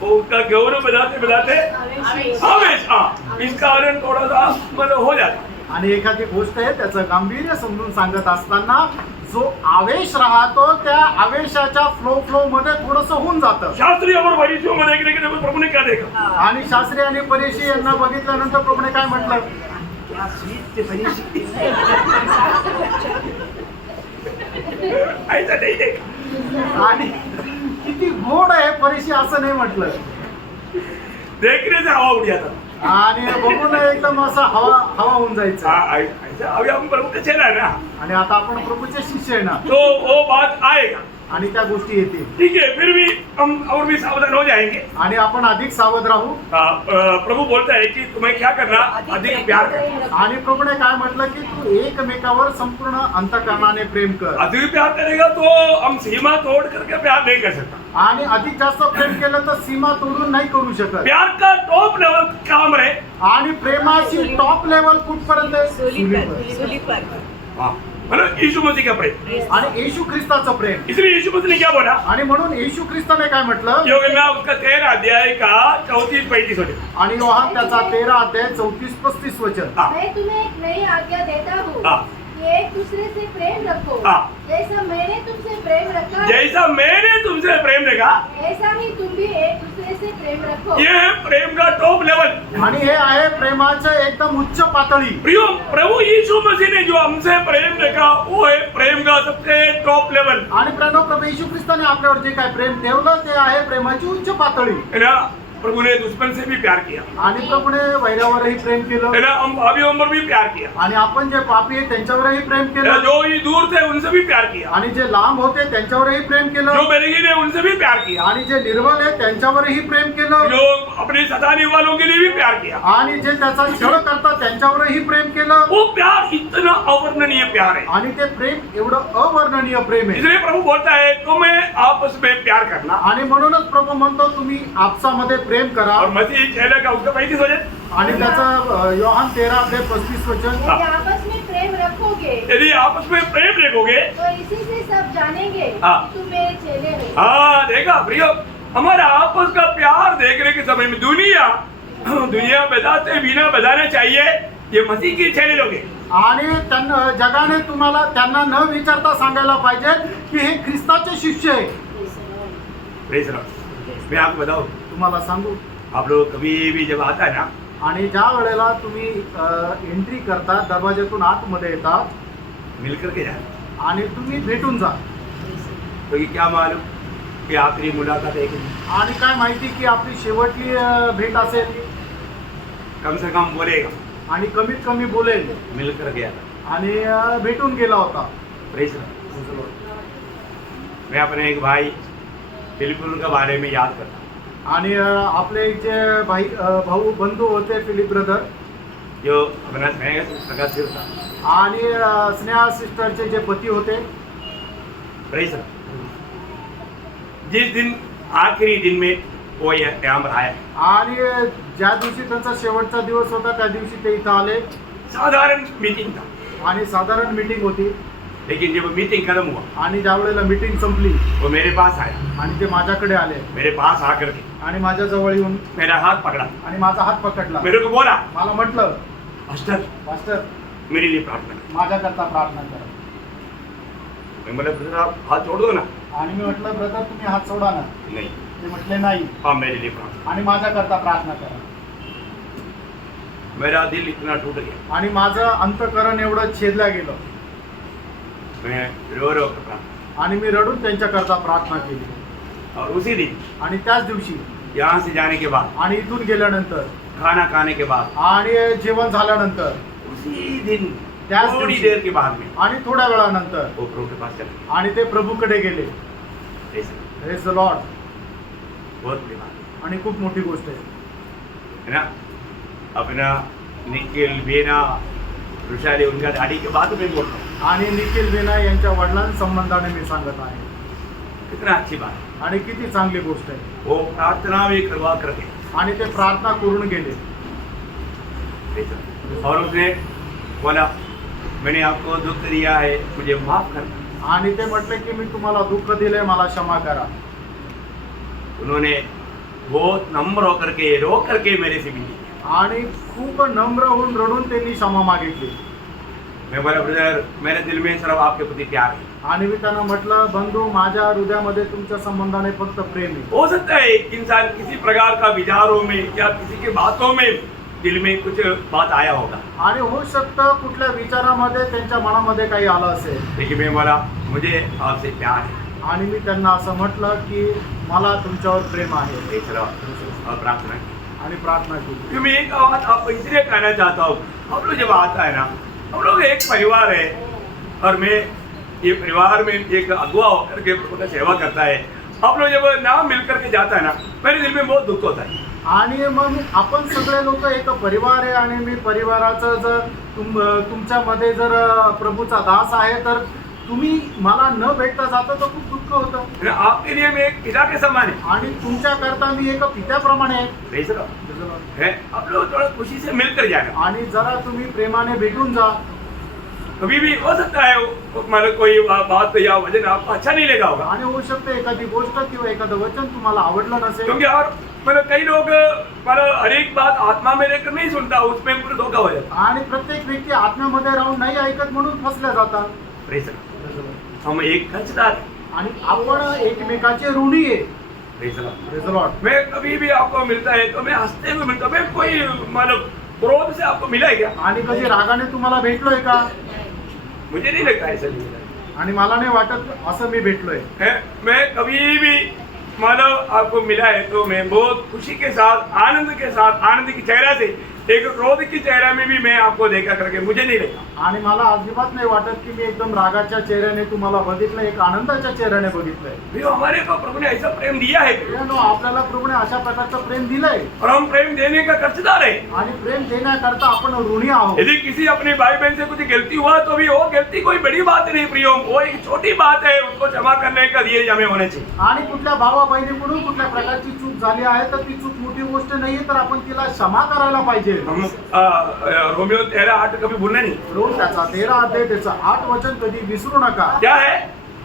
वो उसका गौरव बनाते बनाते आवेश, हाँ, इसका कारण थोड़ा सा मतलब हो जाता. आणि एखादी गोष्ट आहे त्याचं गांभीर्य समजून सांगत असताना जो आवेश राहतो त्या आवेशाच्या फ्लो मध्ये थोडस होऊन जातं. शास्त्री और फरीसियों में देखने के लिए प्रभु ने क्या देखा? आणि शास्त्री आणि परीक्षी यांना बघितल्यानंतर प्रभूने काय म्हटलं? क्या स्वीट थे फरीसी. ऐसा नहीं देखा. आणि किती गोड आहे परीक्षी असं नाही म्हटलं. देखने से हवा उड़ जाता. आणि बघून एकदम असं हवा हवा होऊन जायचं. ऐसा अभी हम प्रभु के चेला है ना, आणि आता आपण प्रभूचे शिष्य आहे ना. तो वो बात आएगा. आणि त्या गोष्टी येतील. ठीक है, फिर भी हम और भी सावधान हो जाएंगे. आणि आपण अधिक सावध राहू. प्रभु बोलता है कि तुम्हें क्या करना, अधिक प्यार करना. आणि प्रभूने काय म्हटलं की तू एकमेकावर संपूर्ण अंतःकरणाने प्रेम कर. अधिक प्यार करेगा तो हम सीमा तोड़ करके प्यार नहीं कर सकता. आणि अधिक जास्त प्रेम केलं तर सीमा तोडून नाही करू शकत. प्यार का टॉप लेवल काम है. आणि प्रेमाची टॉप लेवल कुठपर्यंत आहे? सूली पर. हाँ, मतलब यीशु मसीह का प्रेम. आणि येशू ख्रिस्ताचं प्रेम. इसलिए यीशु मसीह ने क्या बोला? आणि म्हणून येशू ख्रिस्ताने काय म्हटलं? योगना उसका 13 अध्याय का 34-35 वचन. आणि योहान त्याचा 13 अध्याय 34-35 वचन. मैं तुम्हें एक नई आज्ञा देता हूँ हाँ. कि एक दूसरे से प्रेम रखो. हाँ. जैसा मैंने तुमसे प्रेम रखा जैसा मैंने तुमसे प्रेम देखा, ऐसा ही तुम भी एक दूसरे से प्रेम रखो. ये है प्रेम का टॉप लेवल. आणि हे आहे प्रेमाचं एकदम उच्च पातळी. प्रियो, प्रभु यीशु मसीह ने जो हमसे प्रेम देखा वो है प्रेम का सबसे टॉप लेवल. आणि प्रभू येशू ख्रिस्ताने आपल्यावर जे काय प्रेम ठेवलं ते आहे प्रेमाची उच्च पातळी. है ना. प्रभु ने दुश्मन से भी प्यार किया, आणि प्रभूने वैरावरही प्रेम केलं, है ना, हम पापियों पर भी प्यार किया, आणि आपण जे पापी आहे त्यांच्यावरही प्रेम है ना, केलं, जो ही दूर थे उनसे भी प्यार किया, आणि जे लांब होते त्यांच्यावरही प्रेम जो केलं, बेलहीन है उनसे भी प्यार किया, आणि जे निर्बल आहे त्यांच्यावरही प्रेम केलं, जो अपने सताने वालों के लिए भी प्यार किया। आणि जे त्याचा छळ करतात त्यांच्यावरही प्रेम केलं, वो प्यार इतना अवर्णनीय प्यार है, आणि ते प्रेम एवढं अवर्णनीय प्रेम आहे. इसलिए प्रभु बोलता है तुम्हें आपस में प्यार करना, आणि म्हणूनच प्रभू म्हणतो तुम्ही आपसामध्ये प्रेम करा. और मसीह कहलेगा उसका 35 वचन, आणि त्याचं योहान 13:35 वचन, यदि आपस में प्रेम रखोगे यदि आपस में प्रेम रखोगे, तो इसी से सब जानेंगे हाँ। कि तुम मेरे चेले हो। हाँ देखा प्रियो, हमारा आपस का प्यार देखने के समय में दुनिया बताते बिना बताना चाहिए ये मसीह के चेले लोग हैं। आणि त्यांना जगाने तुम्हाला त्यांना न विचारता सांगायला पाहिजे की हे ख्रिस्ताचे शिष्य आहे. Praise Lord. मैं आपको बताऊं, तुम्हाला सांगू, आप लोग कभी भी जब आता है ना, आणि ज्या वेळेला तुम्ही एंट्री करता, दरवाज्यातून आतमध्ये येतात मिल करके जाए, आणि तुम्ही भेटून जा. तो ये क्या मालूम कि आखिरी मुलाकात है कि नहीं? आणि काय माहिती की आपली शेवटली भेट असेल, कम से कम बोलेगा, आणि कमीत कमी बोलेल, मिल कर गया, आणि भेटून गेला होता. Praise Lord. मैं अपने एक भाई बिल्कुल उनका बारे में याद करता हूँ, आणि आपले जे भाऊ बंधू होते फिलिप ब्रदर, जो अपना प्रकाश सिर था। आणि स्नेहा सिस्टरचे जे पती होते. Praise Lord. जिस दिन आखिरी दिन में वो यहाँ पर आया, आणि ज्या दिवशी त्यांचा शेवटचा दिवस होता त्या दिवशी ते इथं आले, साधारण मीटिंग था, आणि साधारण मीटिंग होती. लेकिन जब मीटिंग खत्म हुआ आणि ज्या वेळेला मीटिंग संपली वो मेरे पास आया, आणि ते माझ्याकडे आले, मेरे पास आकर के आणि माझ्या जवळ येऊन मेरा हाथ पकड़ा, आणि माझा हात पकडला. मेरे को बोला, मला म्हटलं, मास्टर मास्टर मेरे लिए प्रार्थना करें। माझ्याकरता प्रार्थना करा. मैं बोला ब्रदर आप हाथ छोड़ दो ना। आणि मी म्हटलं ब्रदर तुम्ही हात सोडा ना. नहीं, ते म्हटले नाही, हाँ मेरे लिए प्रार्थना। आणि माझ्याकरता प्रार्थना करा. मेरा दिल इतना टूट गया, आणि माझं अंतःकरण एवढं छेदलं गेलं, मैं रो रो कर प्रार्थना, आणि मी रडून त्यांच्याकरता प्रार्थना केली. और उसी दिन आणि त्याच दिवशी, यहाँ से जाने के बाद, आणि इथून गेल्यानंतर, खाना खाने के बाद, आणि जेवण झाल्यानंतर, उसी दिन त्याच थोड़ी दिवशी, देर के बाद में आणि थोड्या वेळानंतर वो प्रभु के पास चले आणि ते प्रभूकडे गेले. गए। ऐसे प्रेज द लॉर्ड. बहुत बड़ी बात है, आणि खूप मोठी गोष्ट आहे. है ना। अपना निखिल बेना रुशाले उनका दाढ़ी के बाद में बोल रहा हूँ, आणि निखिल बेना यांच्या वडिलांसंबंधाने मी सांगत आहे. कितना अच्छी बात है। आणि किती चांगली गोष्ट आहे. वो प्रार्थना भी करवा करके, आणि ते प्रार्थना करून गेले. और उसने बोला मैंने आपको दुख दिया है, मुझे माफ करना। आणि ते म्हटले की मी तुम्हाला दुःख दिले, मला क्षमा करा. उन्होंने बहुत नम्र होकर के रो करके मेरे से मिली। आणि खूप नम्र होऊन रडून त्यांनी क्षमा मागितली. मैं बोला ब्रदर मेरे दिल में सिर्फ आपके प्रति प्यार है। आणि मी त्यांना म्हटलं बंधू माझ्या हृदयामध्ये तुमच्या संबंधाने फक्त प्रेम आहे. हो सकता है इंसान किसी प्रकार का विचारों में या किसी की बातों में दिल में कुछ बात आया होगा, आणि होऊ शकतं कुठल्या विचारामध्ये त्यांच्या मनामध्ये काही आलं असेल. लेकिन मैं बोला मुझे आपसे प्यार है। आणि मी त्यांना असं म्हटलं की मला तुमच्यावर प्रेम आहे, ये चलो और प्रार्थना की। आणि प्रार्थना केली. क्योंकि मैं एक बात आपको इसलिए कहना चाहता हूँ, हम लोग जब आता है ना, हम लोग एक परिवार है, और मैं ये परिवार में एक अगुआ होकर के प्रभु का सेवा करता है। आप लोग जब नाम मिल करके जाता है ना, मेरे दिल में बहुत दुख होता है। आणि मग आपण सगळे लोक एक परिवार आहे, आणि मी परिवाराचं जर तुमच्यामध्ये जर प्रभूचा दास आहे, तर तुम्ही मला न भेटता जाता तर खूप दुःख होतं. ना आपके लिए मैं एक पिता के समान है। आणि तुमच्याकरता मी एक पित्याप्रमाणे आहे. Praise Lord. है आप लोग थोड़ा खुशी से मिलकर जाना। आणि जरा तुम्ही प्रेमाने भेटून जा. कभी भी हो सकता है मतलब कोई बात या वचन आपको अच्छा नहीं लगा होगा, आणि होऊ शकते एखादी गोष्ट किंवा एखादं वचन तुम्हाला आवडलं नसेल. क्योंकि और मतलब कई लोग मतलब हर एक बात आत्मा में रहकर नहीं सुनता, उसमें पूरा धोखा हो जाता। आणि प्रत्येक व्यक्ती आत्म्यामध्ये राहून नाही ऐकत म्हणून फसल्या जातात. Praise Lord. हम एक खर्चदार हैं। आणि आपण एकमेकाचे ऋणी आहे. Praise Lord. Praise the Lord. मैं कभी भी आपको मिलता है तो मैं हंसते हुए मिलता हूं। मैं कोई मतलब क्रोध से आपको मिला है क्या? आणि कधी रागाने तुम्हाला भेटलोय का? मुझे नहीं लगता ऐसा नहीं मिला आणि मला नाही वाटत असं मी भेटलोय. है। मैं कभी भी मानव आपको मिला है तो मैं बहुत खुशी के साथ आनंद की चेहरा से, एक क्रोध की चेहरा में भी मैं आपको देखा करके मुझे नहीं लगा। आणि मला अजिबात नाही वाटत की मी एकदम रागाच्या चेहऱ्याने तुम्हाला बघितलं, एक आनंदाच्या चेहऱ्याने बघितलंय। भी हमारे को प्रभु ने ऐसा प्रेम दिया है मित्रांनो, आपल्याला प्रभूने अशा प्रकारचं प्रेम दिलंय और हम प्रेम देने का कर्जदार है। आणि प्रेम देण्याकरता आपण ऋणी आहोत। यदि किसी अपने भाई बहन से कुछ गलती हुआ तो भी वो गलती कोई बड़ी बात नहीं प्रियो, वो एक छोटी बात है, उसको क्षमा करने का धीरज हमें होना चाहिए। आणि कुठल्या भावा बहिणीकडून कुठल्या प्रकारची चूक झाली आहे तर ती चूक मोठी गोष्ट नाहीये, तर आपण तिला क्षमा करायला पाहिजे। हम रोमियो 13:8 कभी भूलना नहीं। रोज त्याचा 13 अध्याय त्याचं 8 वचन कधी विसरू नका। क्या है?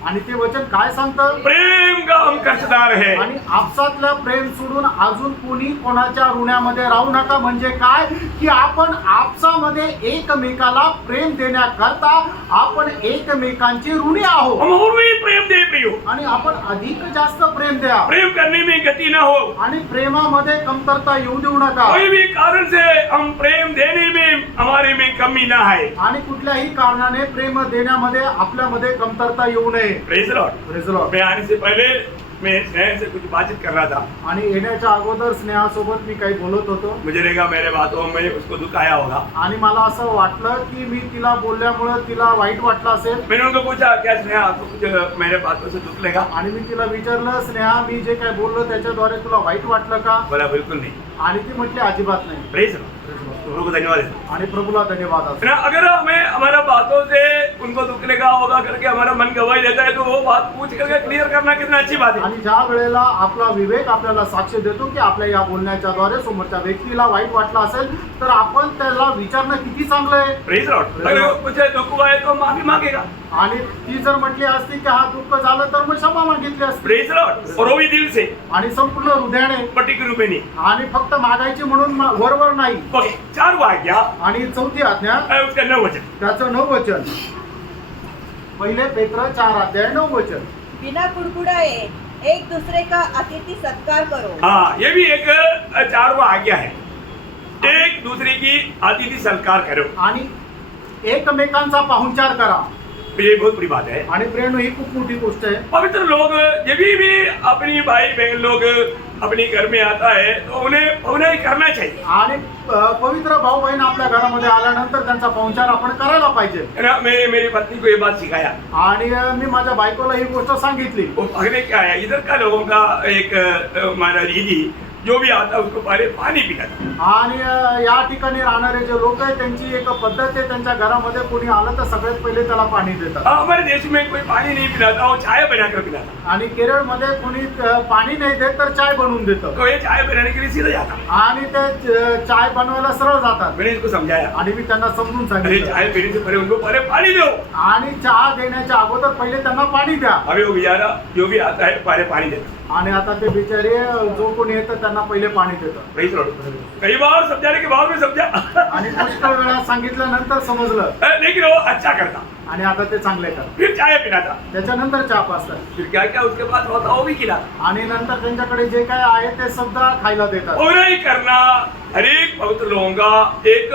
आणि ते वचन काय सांगतं? प्रेम का हम कर्जदार है। आणि आपसातलं प्रेम सोडून अजून कोणी कोणाच्या ऋणामध्ये राहू नका। म्हणजे काय की आपण आपसामध्ये एकमेकाला प्रेम देण्याकरता आपण एकमेकांची ऋणी आहोत। हम और भी प्रेम दे प्रियो, आणि आपण अधिक जास्त प्रेम द्या प्रेम करने में गति ना हो, आणि प्रेमामध्ये कमतरता येऊ देऊ नका। कोई भी कारण से हम प्रेम देने में हमारे में कमी ना है। आणि कुठल्याही कारणाने प्रेम देण्यामध्ये आपल्यामध्ये कमतरता येऊ नये। Praise Lord. Praise Lord. मैं आने से पहले मैं स्नेह से कुछ बातचीत कर रहा था। आणि येण्याच्या अगोदर स्नेहासोबत मी काही बोलत होतो। मुझे लगा मेरे बातों में उसको दुख आया होगा। आणि मला असं वाटलं की मी तिला बोलल्यामुळे तिला वाईट वाटलं असेल। मैंने उनको पूछा क्या स्नेहा आपको कुछ मेरे बातों से दुख लगा? आणि मी तिला विचारलं, स्नेहा मी जे काय बोललो त्याच्याद्वारे तुला वाईट वाटलं का? बोला बिल्कुल नहीं। आणि ती म्हटली अजिबात नाही। Praise Lord. प्रभु को धन्यवाद देता आणि प्रभूला धन्यवाद असो। हूं। अगर हमें हमारा बातों से उनको दुख लगा होगा करके हमारा मन गवाही देता है तो वो बात पूछ करके क्लियर करना कितना अच्छी बात है। आणि ज्या वेळेला आपला विवेक आपल्याला साक्ष देतो की आपल्या या बोलण्याच्याद्वारे समोरच्या व्यक्तीला वाईट वाटलं असेल तर आपण त्याला विचारणं किती चांगलं आहे। Praise Lord. अगर कुछ दुख हुआ है तो माफी मांगेगा। आणि ती जर म्हटली असती की हा दुःख झालं तर मग क्षमा मागितली असती। Praise Lord. और वो भी दिल से, आणि संपूर्ण हृदयाने, पर्टिक्युलर रूप में नहीं। आणि फक्त मागायची म्हणून वरवर नाही। ओके, 4 वाक्य आणि चौथी आज्ञा उसका 9 वचन। त्याचं 9 वचन, पहिले पेत्र 4 अध्याय 9 वचन। बिना कुड़कुड़ाए एक दूसरे का अतिथि सत्कार करो। हाँ, ये भी एक 4वां आज्ञा है। एक दूसरे की अतिथि सत्कार करो। आणि एकमेकांचा पाहुणचार करा। ये बहुत बड़ी बात है। आणि प्रेम ही खूप मोठी गोष्ट आहे। पवित्र लोग जब भी अपनी भाई बहन लोग अपने घर में आता है तो उन्हें करना चाहिए। आणि पवित्र भाऊ बहीण आपल्या घरामध्ये आल्यानंतर त्यांचा पाहुणचार आपण करायला पाहिजे। मैंने मेरी पत्नी को ये बात सिखाया आणि मी माझ्या बायकोला ही गोष्ट सांगितली। वो पहले क्या है, इधर का लोगों का एक हमारा दीदी जो भी आता है उसको पहले पानी पिलाता। आणि या ठिकाणी राहणारे जे लोक आहेत त्यांची एक पद्धत आहे, त्यांच्या घरामध्ये कोणी आलं तर सगळ्यात पहिले त्याला पाणी देतात। हमारे देश में कोई पानी नहीं पिलाता, वो चाय बनाकर पिलाता। आणि केरळमध्ये कोणी पाणी नाही देत तर चाय बनवून देतं। तो ये चाय बनाने के लिए सीधा जाता। आणि ते चाय बनवायला सरळ जातात। मैंने इसको समझाया, आणि मी त्यांना समजून अरे सांगितलं, चाय पीने से पहले उनको पहले पानी दो। आणि चहा देण्याच्या अगोदर पहिले त्यांना पाणी द्या। अभी वो बेचारा जो भी आता है पहले पानी देता। आणि आता ते बिचारे जो कोणी येतं त्यांना पहिले पाणी देतात। Praise Lord. कई बार समझाने के बाद में समझा आणि पुष्कळ वेळा सांगितल्यानंतर समजलं, लेकिन वो अच्छा करता। आणि आता ते चांगले करतात। फिर चाय पिलाता। त्याच्यानंतर चहा पाजतात। फिर क्या क्या उसके बाद होता वो भी खिलाता। आणि नंतर त्यांच्याकडे जे काय आहे ते सुद्धा खायला देतात। बुराई करना हर एक पवित्र लोगों का एक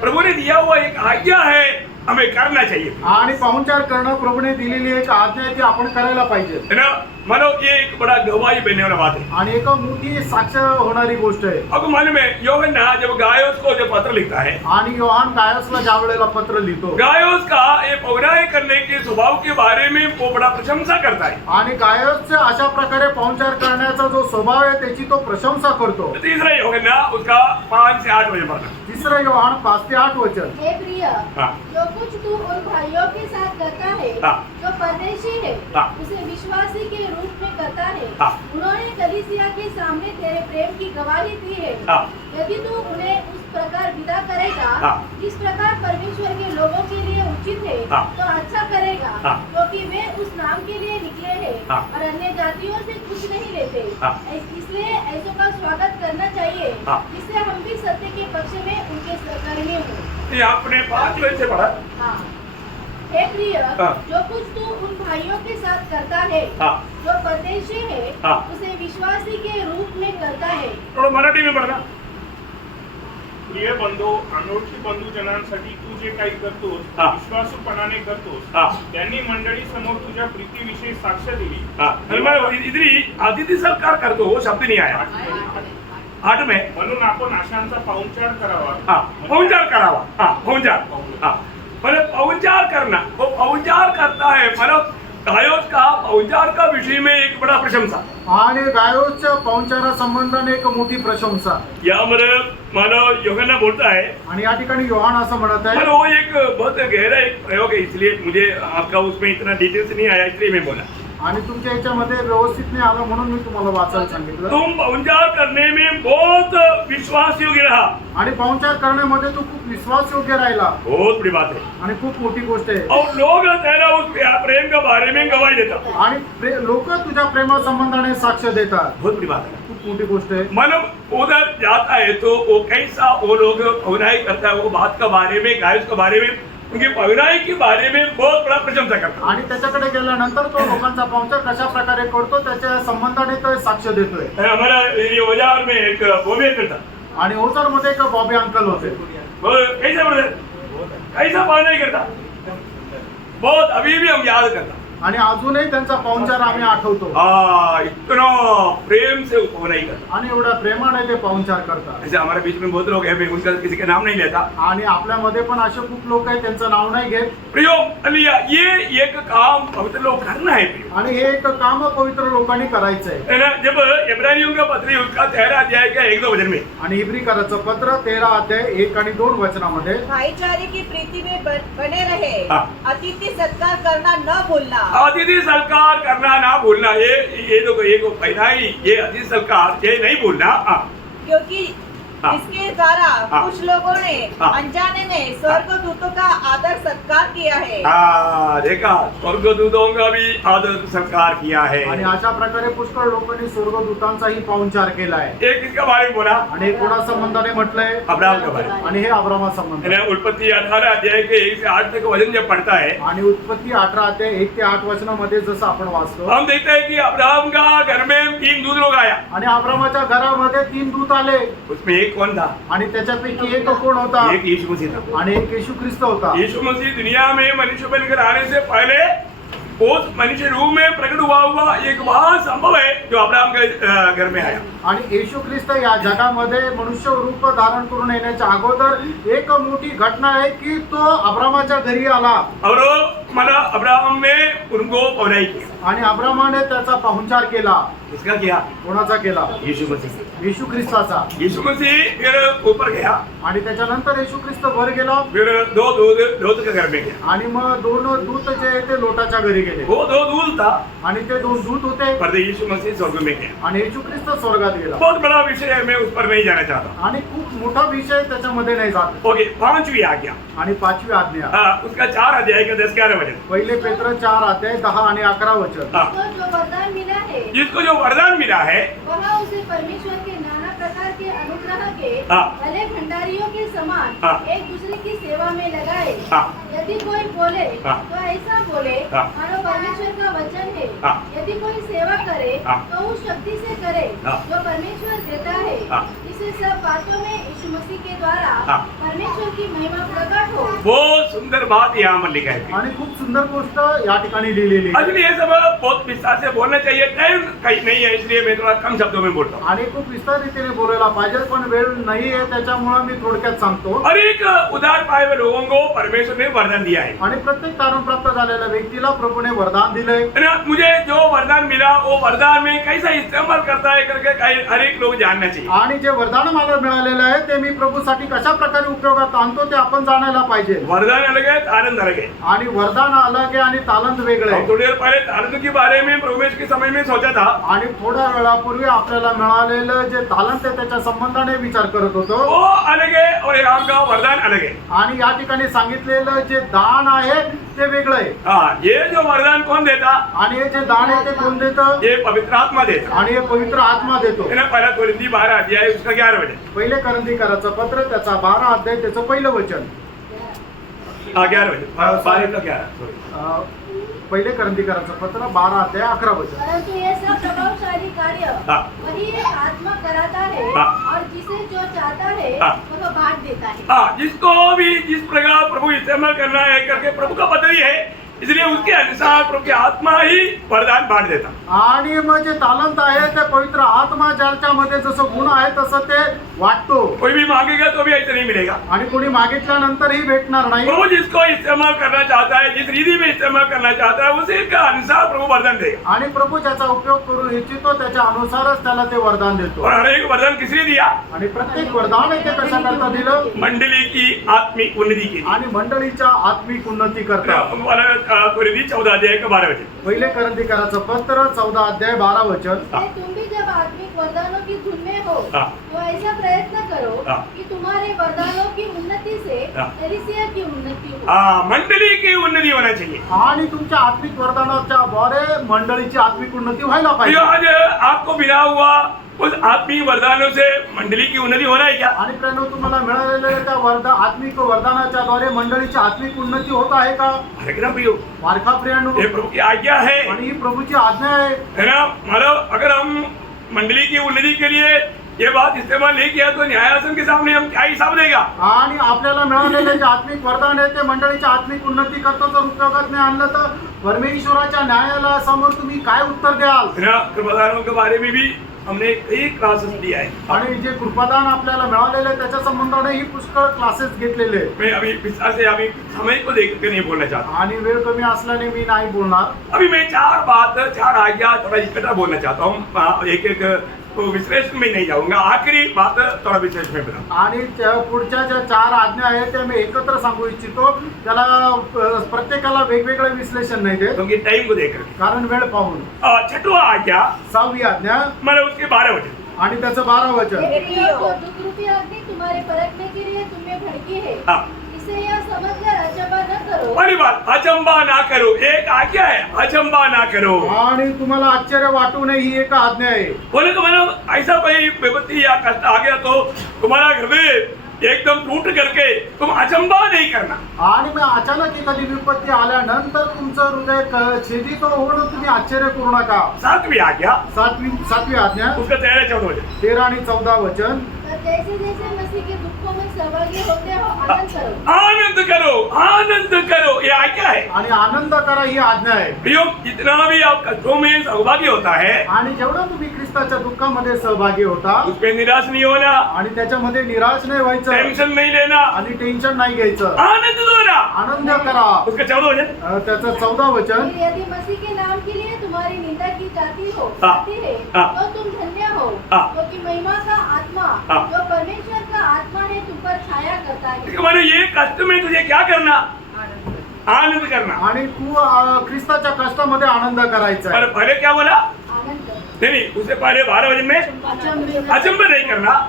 प्रभु ने दिया हुआ एक आज्ञा है, हमें करना चाहिए। आणि पाहुणचार करणं प्रभूने दिलेली एक आज्ञा आहे, ती आपण करायला पाहिजे। है ना? मानो ये एक बड़ा गवाही बनने वाला बात है। आणि एक मोठी साक्ष होणारी गोष्ट आहे। आपको मालूम है यूहन्ना जब गायोस को जो पत्र लिखता है, आणि योहान गायोसला ज्या वेळेला पत्र लिहितो, गायोस का ये पौराय करने के स्वभाव के बारे में वो बड़ा प्रशंसा करता है। आणि गायोसच्या अशा प्रकारे पाहुणचार करण्याचा जो स्वभाव आहे त्याची तो प्रशंसा करतो। तीसरा यूहन्ना उसका 5 से 8 वचन पढ़ना। तिसरं योहान 5 ते 8 वचन। हे प्रिय, हाँ। जो कुछ तू उन भाइयों के साथ करता है हाँ। जो परदेशी है, हाँ। उसे विश्वासी के रूप में करता है। हाँ। उन्होंने कलीसिया के सामने तेरे प्रेम की गवाही दी है। हाँ। यदि तू उन्हें उस प्रकार विदा करेगा हाँ। जिस प्रकार परमेश्वर के लोगों के लिए उचित है, हाँ। तो अच्छा करेगा, हाँ। क्योंकि वे उस नाम के लिए निकले हैं हाँ। और अन्य जातियों से कुछ नहीं लेते। हाँ। इसलिए ऐसों का स्वागत करना चाहिए, हाँ। जिससे हम भी सत्य के पक्ष में उनके सहकर्मी हों। ये आपने 5 वचन से पढ़ा। हाँ। हे प्रिय, हाँ। जो कुछ तू उन भाइयों के साथ करता है हाँ। जो परदेशी है, हाँ। उसे विश्वासी के रूप में करता है। थोड़ा मराठी में पढ़ना। प्रिय बंधू अनोळखी बंधूजनांसाठी तू जे काही करतोस हा. विश्वासूपणाने करतोस हा. त्यांनी मंडळी समोर तुझ्या प्रीतीविषयी साक्ष दिली और मैं इधर अतिथि सत्कार करतो वो शब्द नहीं आया 8 में म्हणून आपण आशांचा पाहुणचार करावा हाँ पहुंचार करावा हाँ पहुंचार हाँ मतलब पहुंचार करना वो पहुंचार करता है मतलब गायोस का पहुंचार का विषय में एक बड़ा प्रशंसा आणि गायोच्या पाहुणचारा संबंधाने एक मोठी प्रशंसा यामध्ये मला योगाना बोलता है आणि या ठिकाणी योहान असं म्हणत आहे पर वो एक बहुत गहरा एक प्रयोग है इसलिए मुझे आपका उसमें इतना डिटेल से नहीं आया इसलिए मैं बोला आणि तुमच्या याच्यामध्ये व्यवस्थित नाही आलं म्हणून मी तुम्हाला वाचायला सांगितलं तुम पहुंचार करने में बहुत विश्वास योग्य रहा आणि पाहुणचार करण्यामध्ये तू खूप विश्वासयोग्य राहिला बहुत बड़ी बात है आणि खूप मोठी गोष्ट आहे और लोग तेरा उस प्रेम के बारे में गवाही देता आणि लोक तुझ्या प्रेमा संबंधाने साक्ष देतात बहुत बड़ी बात है खूप मोठी गोष्ट आहे मन उधर जाता है तो वो कैसा वो लोग पहुनाई करता है वो बात के बारे में गायस के बारे में उनकी पहुनाई के बारे में बहुत बड़ा प्रशंसा करता आणि त्याच्याकडे गेल्यानंतर तो लोकांचा पाहुणचार कशा प्रकारे करतो त्याच्या संबंधाने तो साक्ष देतोय है हमारा ये औजार में एक बोबे करता आणि ओझर मध्ये एक बॉबी अंकल होते वो कैसा बोलते कैसा पहुनाई करता बहुत अभी भी हम याद करता आणि अजूनही त्यांचा पाहुणचार आम्ही आठवतो इतना प्रेम से वो पहुनाई करता आणि एवढ्या प्रेमाने ते पाहुणचार करतात ऐसे हमारे बीच में बहुत लोग हैं मैं उनका किसी का नाम नहीं लेता आणि आपल्यामध्ये पण असे खूप लोक आहेत त्यांचं नाव नाही घेत प्रियो अलिया ये एक काम पवित्र लोग करना है प्रियो आणि हे एक काम पवित्र लोकांनी करायचंय है ना जब इब्रानियों का पत्री उसका 13 अध्याय का 1-2 वचन में आणि इब्रिकराचं पत्र 13 अध्याय 1 आणि 2 वचनामध्ये भाईचारे की प्रीति में बने रहे हाँ। अतिथि सत्कार करना न भूलना अतिथि सत्कार करना ना भूलना ये तो एक पहला ही ये अतिथि सत्कार ये नहीं भूलना क्योंकि हाँ। इसके द्वारा हाँ। कुछ लोगों ने हाँ। अनजाने में स्वर्गदूतों का आदर सत्कार किया है देखा स्वर्गदूतों का भी आदर सत्कार किया है आणि अशा प्रकारे पुष्कळ लोकांनी स्वर्गदूतांचाही पाहुणचार केलाय एक किसका बारे में बोला आणि हे कोणा संबंधाने म्हटलंय अब्राहम के बारे में आणि हे अब्रामा संबंध है ना, उत्पत्ति 18 अध्याय के 1 से 8 तक वचन जब पढ़ता है आणि उत्पत्ती 18 अध्याय 1 ते 8 वचनामध्ये जसं आपण वाचतो हम देखते हैं कि अब्राहम का घर में 3 दूत लोग आया आणि अब्रामाच्या घरामध्ये 3 दूत आले उसमें एक कौन था आणि त्याच्यापैकी एक कोण होता एक यीशु मसीह था आणि एक येशू ख्रिस्त होता यीशु मसीह दुनिया में मनुष्य बनकर आने से पहले उस मनुष्य रूप में प्रकट हुआ एक वह संभव है जो अब्राहम के घर में आया आणि येशू ख्रिस्त या जगामध्ये मनुष्य रूप धारण करून येण्याच्या अगोदर एक मोठी घटना आहे की तो अब्रामाच्या घरी आला और मला अब्राहम ने उनको पहुनाई किया आणि अब्रामाने त्याचा पाहुणचार केला किसका किया कोणाचा केला यीशु मसीह येशू ख्रिस्ताचा यीशु मसीह फिर ऊपर गया आणि त्याच्यानंतर येशू ख्रिस्त वर गेला फिर दो दूत के घर में गया आणि मग 2 दूत जे आहे ते लोटाच्या घरी गेले वो 2 दूत था आणि ते 2 दूत होते पर यीशु मसीह स्वर्ग में गया आणि येशू ख्रिस्त स्वर्गात गेला बहुत बड़ा विषय है मैं उस पर नहीं जाना चाहता आणि खूप मोठा विषय त्याच्यामध्ये नाही जात ओके 5वीं आज्ञा आणि 5वी आज्ञा उसका 4 अध्याय का 10-11 वचन पहिले पेत्र 4 अध्याय 10 आणि 11 वचन हाँ। उसको जो वरदान मिला है जिसको जो वरदान मिला है वह उसे परमेश्वर के नाना प्रकार के अनुग्रह के हाँ। भले भंडारियों के समान हाँ। एक दूसरे की सेवा में लगाए हाँ। यदि कोई बोले हाँ। तो ऐसा बोले हाँ। मानो परमेश्वर का वचन है हाँ। यदि कोई सेवा करे हाँ। तो उस शक्ति से करे हाँ। जो परमेश्वर देता है हाँ। इसे सब बातों में यीशु मसीह के द्वारा हाँ। परमेश्वर की महिमा प्रकट हो वो सुंदर बात यहाँ पर लिखा है आणि खूप सुंदर गोष्ट या ठिकाणी लिहिलेली आहे. अभी ये सब बहुत विस्तार से बोलना चाहिए टाइम कहीं नहीं है इसलिए मैं थोड़ा कम शब्दों में बोलता हूँ आणि खूप विस्तार रीतीने बोलायला पाहिजे पण वेळ नाही आहे त्याच्यामुळे मी थोडक्यात सांगतो हर एक उदार पाए हुए लोगों को परमेश्वर ने वरदान दिया है आणि प्रत्येक तारण प्राप्त झालेल्या व्यक्तीला प्रभूने वरदान दिलंय है ना, मुझे जो वरदान मिला वो वरदान में कैसा इस्तेमाल करता है करके हर एक लोग जानना चाहिए आणि जे वरदान मला मिळालेलं आहे ते मी प्रभूसाठी कशा प्रकारे उपयोगात आणतो ते आपण जाणायला पाहिजे वरदान अलग है तारंत अलग है आणि वरदान अलग आहे आणि तालंत वेगळं हम आहे थोड़ी देर पहले तारंत के बारे में प्रवेश के समय में सोचा था आणि थोड्या वेळापूर्वी आपल्याला मिळालेलं जे तालंत आहे त्याच्या संबंधाने विचार करत होतो वो अलग है और यहाँ का वरदान अलग है आणि या ठिकाणी सांगितलेलं जे दान आहे ते वेगळं आहे हाँ ये जो वरदान कौन देता आणि हे जे दान आहे ते कोण देतं ये पवित्र आत्मा देता आणि हे पवित्र आत्मा देतो है ना, पहला कोरिन्थी 12 अध्याय उसका 11 वचन पहिले करंदीकराचं पत्र त्याचा 12 अध्याय त्याचं पहिलं वचन 11 वचन 12 का 11 sorry. पहिले करंदीकराचं पत्र 12 अध्याय 11 वचन परंतु ये सब प्रभावशाली कार्य हाँ। वही एक आत्मा कराता है हाँ। और जिसे जो चाहता है हाँ। वह बांट देता है। हाँ, जिसको भी जिस प्रकार प्रभु इस्तेमाल करना है करके प्रभु का पद ही है, इसलिए उसके अनुसार प्रभु की आत्मा ही वरदान बांट देता। आणि मग जे तालंत आहे ते पवित्र आत्मा ज्याच्यामध्ये जसं गुण आहे तसं ते वाटतो. कोई भी मांगेगा तो भी ऐसे नहीं मिलेगा। आणि कोणी मागितल्यानंतरही भेटणार नाही. प्रभु जिसको इस्तेमाल करना चाहता है, जिस रीति में इस्तेमाल करना चाहता है, उसी का अनुसार प्रभु वरदान देगा। आणि प्रभू ज्याचा उपयोग करू इच्छितो त्याच्या अनुसारच त्याला ते वरदान देतो. और हर एक वरदान किसने दिया? आणि प्रत्येक वरदान आहे ते कशाकरता दिलं? मंडली की आत्मिक उन्नति के लिए। आणि मंडळीच्या आत्मिक उन्नती करता. कोरिन्थी 14 अध्याय का 12 वचन। पहिले करंथीकराचं पत्र 14 अध्याय 12 वचन. इसलिए तुम भी जब आत्मिक वरदानों की धुन में हो हाँ। तो ऐसा प्रयत्न करो हाँ। कि तुम्हारे वरदानों की उन्नति से हाँ। कलीसिया की उन्नति हो। हाँ, मंडली की उन्नति होना चाहिए। आणि तुमच्या आत्मिक वरदानाच्या द्वारे मंडळीची आत्मिक उन्नती व्हायला तो पाहिजे. आज आपको मिला हुआ उस आत्मिक वरदानों से मंडली की उन्नति हो रहा है क्या? आणि प्रेरणा तुम्हाला मिळालेल्या त्या आत्मिक वरदानाच्या द्वारे मंडळीची आत्मिक उन्नती होत आहे का? है ना प्रियो? वारखा प्रियांनो, ये प्रभु की आज्ञा है, आणि ही प्रभूची आज्ञा आहे. ना? मतलब अगर हम मंडली की उन्नति के लिए ये बात इस्तेमाल नहीं किया तो न्यायासन के सामने हम क्या हिसाब देगा? आणि आपल्याला मिळालेले जे आत्मिक वरदान आहे ते मंडळीची आत्मिक उन्नती करता जर उपयोगात नाही आणलं तर परमेश्वराच्या न्यायाला समोर तुम्ही काय उत्तर द्याल? है ना? कृपादानों के बारे में भी हमने कई क्लासेस लिया है। आणि जे कृपादान आपल्याला मिळालेले आहे त्याच्या संबंधाने ही पुष्कळ क्लासेस घेतलेले आहेत. मैं अभी विस्तार से अभी समय को देख कर नहीं बोलना चाहता। आणि वेळ कमी असल्याने मी नाही बोलणार. अभी मैं चार आज्ञा थोड़ा इकट्ठा बोलना चाहता हूँ। एक एक तो विश्लेषण में नहीं जाऊंगा, आखिरी बात थोड़ा विशेष में बता। आणि पुढच्या ज्या 4 आज्ञा आहेत त्या मी एकत्र सांगू इच्छितो. त्याला प्रत्येकाला वेगवेगळं विश्लेषण नाही देत क्योंकि टाइम को देख कर। कारण वेळ पाहून. छठवा आज्ञा 6वी आज्ञा मतलब उसके 12 वचन। आणि त्याचं 12 वचन. देखिए, जो दुख रूपी अग्नि तुम्हारे परखने के लिए तुम्हें भड़की है, हाँ। इसे यह समझकर अचंभा न करो। पहली बात, अचंबा ना करो। एक आज्ञा है, अचंबा ना करो। आणि तुम्हाला आश्चर्य वाटू नये ही एक आज्ञा आहे. बोले तो मतलब ऐसा कोई विपत्ति या कष्ट आ गया तो तुम्हारा हृदय एकदम टूट करके तुम अचंबा नहीं करना। आणि मग अचानक एखादी विपत्ती आल्यानंतर तुमचं हृदय छेदित होऊन तुम्ही आश्चर्य करू नका. 7वीं आज्ञा 7वी आज्ञा उसका 13-14 वचन। 13 आणि 14 वचन. पर जैसे जैसे मसीह के दुखों में सहभागी होते हो आनंद करो। आनंद करो, आनंद करो, ये आज्ञा है। आणि आनंद करा ही आज्ञा आहे. प्रियो, जितना भी आप कष्टों में सहभागी होता है आणि जेवढं तुम्ही ख्रिस्ताच्या दुःखामध्ये सहभागी होता उस पे निराश नहीं होना, आणि त्याच्यामध्ये निराश नाही व्हायचं टेंशन नहीं लेना, आणि टेन्शन नाही घ्यायचं. आनंद दोना। आनंद करा. उसका 14 वचन। त्याचं 14 वचन. फिर यदि मसीह के नाम के लिए तुम्हारी निंदा की जाती हाँ। है हाँ। तो तुम धन्य हो, हाँ। क्योंकि महिमा का आत्मा हाँ। जो परमेश्वर का आत्मा है तुम पर छाया करता है। इसका मतलब ये कष्ट में तुझे क्या करना? आनंद करना। आणि तू ख्रिस्ताच्या कष्टामध्ये आनंद करायचा पर आहे. पहले क्या बोला? आनंद करो। नहीं, उससे पहले 12 वचन में अचंबा नहीं करना।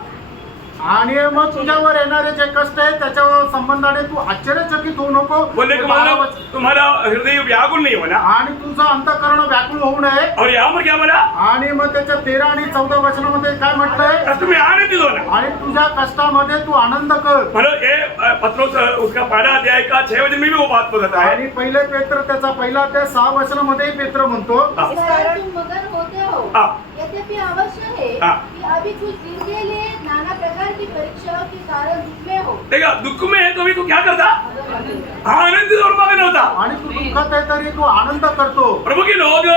आणि मग तुझ्यावर येणारे जे कष्ट आहे त्याच्यावर संबंधाने तू आश्चर्यचकित होऊ नको. बोलने का मतलब तुम्हारा हृदय व्याकुल नहीं होना। आणि तुझं अंतःकरण व्याकुल होऊ नये. और यहाँ पर क्या बोला? आणि मग त्याच्या 13 आणि 14 वचनामध्ये काय म्हटलंय? कष्ट में आनंदित होना। आणि तुझ्या कष्टामध्ये तू आनंद कर. मतलब ये पत्रोस उसका पहला अध्याय का 6 वचन में भी वो बात बोलता है। आणि पहिले पेत्र त्याचा पहिला अध्याय 6 वचनामध्ये पेत्र म्हणतो. इस कारण तुम मगन होते हो, हाँ। यद्यपि अवश्य है हाँ। कि अभी कुछ दिन के लिए नाना प्रकार की परीक्षाओं के कारण दुख में हो। देखा, दुख में है तो भी तू क्या करता? आनंदित और मगन होता। आणि तू दुःखात आहे तरी तू आनंद करतो. प्रभु के लोग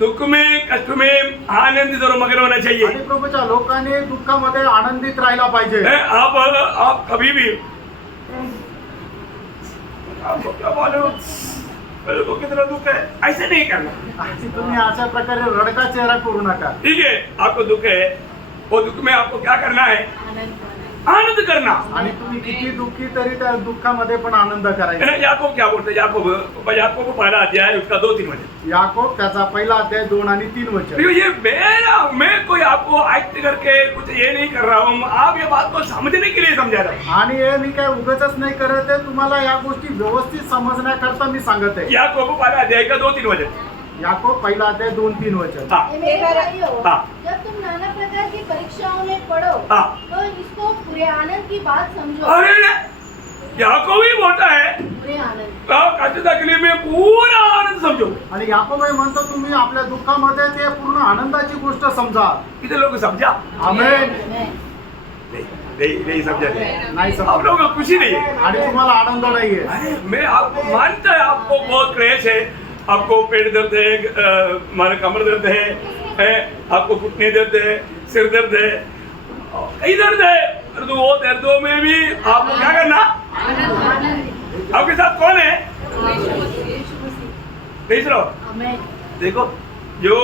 दुख में कष्ट में आनंदित और मगन होना चाहिए। आणि प्रभूच्या लोकांनी दुःखामध्ये आनंदित राहायला पाहिजे. आप कभी भी आपको क्या मालूम मेरे को कितना दुख है, ऐसे नहीं करना। आणि तुम्ही अशा प्रकारे रडका चेहरा करू नका. ठीक है, आपको दुख है, वो दुख में आपको क्या करना है? आनंद करना। आणि तुम्ही किती दुःखी तरी त्या दुःखामध्ये पण आनंद है करायचा. ना? याकूब क्या बोलते हैं? याकूब को पहला अध्याय उसका 2-3 वचन। याकोब त्याचा पहिला अध्याय 2 आणि 3 वचन. देखो, ये मैं कोई आपको एक्ट करके कुछ ये नहीं कर रहा हूँ, आप ये बात को समझने के लिए समझा रहा हूँ। आणि हे मी काय उगाचच नाही करत आहे, तुम्हाला या गोष्टी व्यवस्थित समजण्याकरता मी सांगत आहे. याकूब पहला अध्याय का 2-3 वचन। याकोब पहिला अध्याय 2-3 वचन. हाँ। हे मेरे भाइयों, हाँ। जब तुम नाना प्रकार की परीक्षाओं में पढ़ो हाँ। तो इसको पूरे आनंद की बात समझो। अरे याकूब ही बोलता है पूरे आनंद। कष्ट तकलीफ में पूरा आनंद समझो। आणि याकोब हे म्हणतो तुम्ही आपल्या दुःखामध्ये ते पूर्ण आनंदाची गोष्ट समजा. किती लोक समजा? आमेन. नहीं समझा नहीं। नाही आप समजलं. लोगों को खुशी नहीं है। आणि तुम्हाला आनंद नाहीये. अरे मैं आपको मानता है, आपको बहुत क्लेश है, आपको पेट दर्द है, हमारे कमर दर्द है, आपको घुटने दर्द है, सिर दर्द है, कई दर्द है, तो वो दर्दों में भी आपको क्या करना? आपके साथ कौन है? देख रहा हो? देखो जो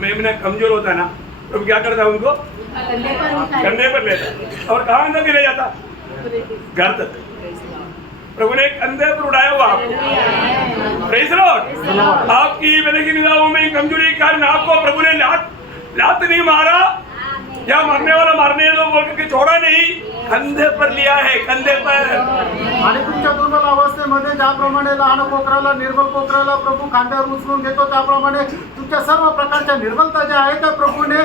मेमना कमजोर होता है ना, तो क्या करता है उनको कंधे पर लेता और कहाँ अंदर ले जाता? घर तक। प्रभु ने कंधे पर उड़ाया हुआ आपको। Praise Lord. आपकी मैंने की निगाहों में कमजोरी के कारण आपको प्रभु ने लात नहीं मारा या मरने वाला मारने दो बोल के छोड़ा नहीं, कंधे पर लिया है, कंधे पर। आणि तुमच्या दुर्बल अवस्थेमध्ये ज्याप्रमाणे लहान कोकराला निर्बल कोकराला प्रभू खांद्यावर उचलून घेतो, त्याप्रमाणे तुमच्या सर्व प्रकारच्या निर्बलता ज्या आहेत त्या प्रभूने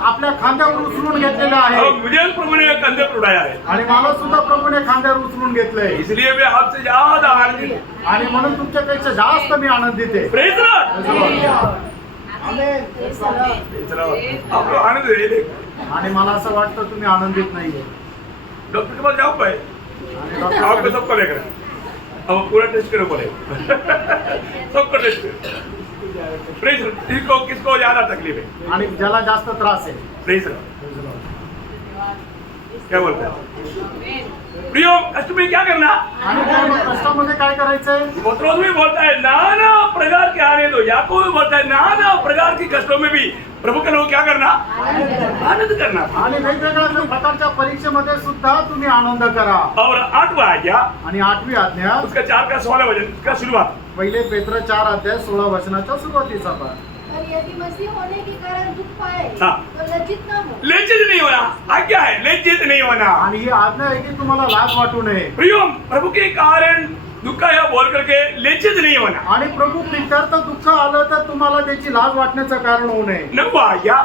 आपल्या खांद्यावर उचलून घेतलेल्या और आहेत. मुझे प्रभु ने कंधे पर उड़ाया है, आणि मला सुद्धा प्रभूने खांद्यावर उचलून घेतलंय. इसलिए मैं आपसे ज्यादा आनंदित हूं। आणि म्हणून तुमच्यापेक्षा जास्त मी आनंदित आहे. Praise Lord. Praise Lord. आप लोग आनंद है। आणि मला असं वाटतं तुम्ही आनंदित नाहीये. डॉक्टर के पास जाओ भाई, आणि डॉक्टर आपको सबको लेकर अब पूरा टेस्ट करो बोले सबको टेस्ट करो। Praise Lord. किसको किसको ज्यादा तकलीफ है? आणि ज्याला जास्त त्रास आहे. Praise Lord. क्या बोलते हैं प्रियो? कष्ट में क्या करना? आणि त्या कष्टामध्ये काय करायचंय? पत्रोस भी बोलता है नाना प्रकार के आने दो, याकूब भी बोलता है नाना प्रकार के कष्टों में भी प्रभु के लोग क्या करना? आनंद करना। आणि वेगवेगळ्या प्रकारच्या परीक्षेमध्ये सुद्धा तुम्ही आनंद करा. और 8वां आज्ञा, आणि 8वी आज्ञा उसका 4 का 16 वचन का शुरुआत। पहिले पेत्र 4 अध्याय 16 वचनाच्या सुरुवातीचा भाग. और यदि मसीह होने के कारण दुख पाए हाँ। तो लज्जित न हो। लज्जित नहीं होना, आज्ञा है लज्जित नहीं होना। आणि ही आज्ञा आहे की तुम्हाला लाज वाटू नये. प्रियो प्रभु के कारण दुख या बोल करके लज्जित नहीं होना। आणि प्रभू प्रीत्यर्थ दुःख आलं तर तुम्हाला त्याची लाज वाटण्याचं कारण होऊ नये. 9वां आज्ञा,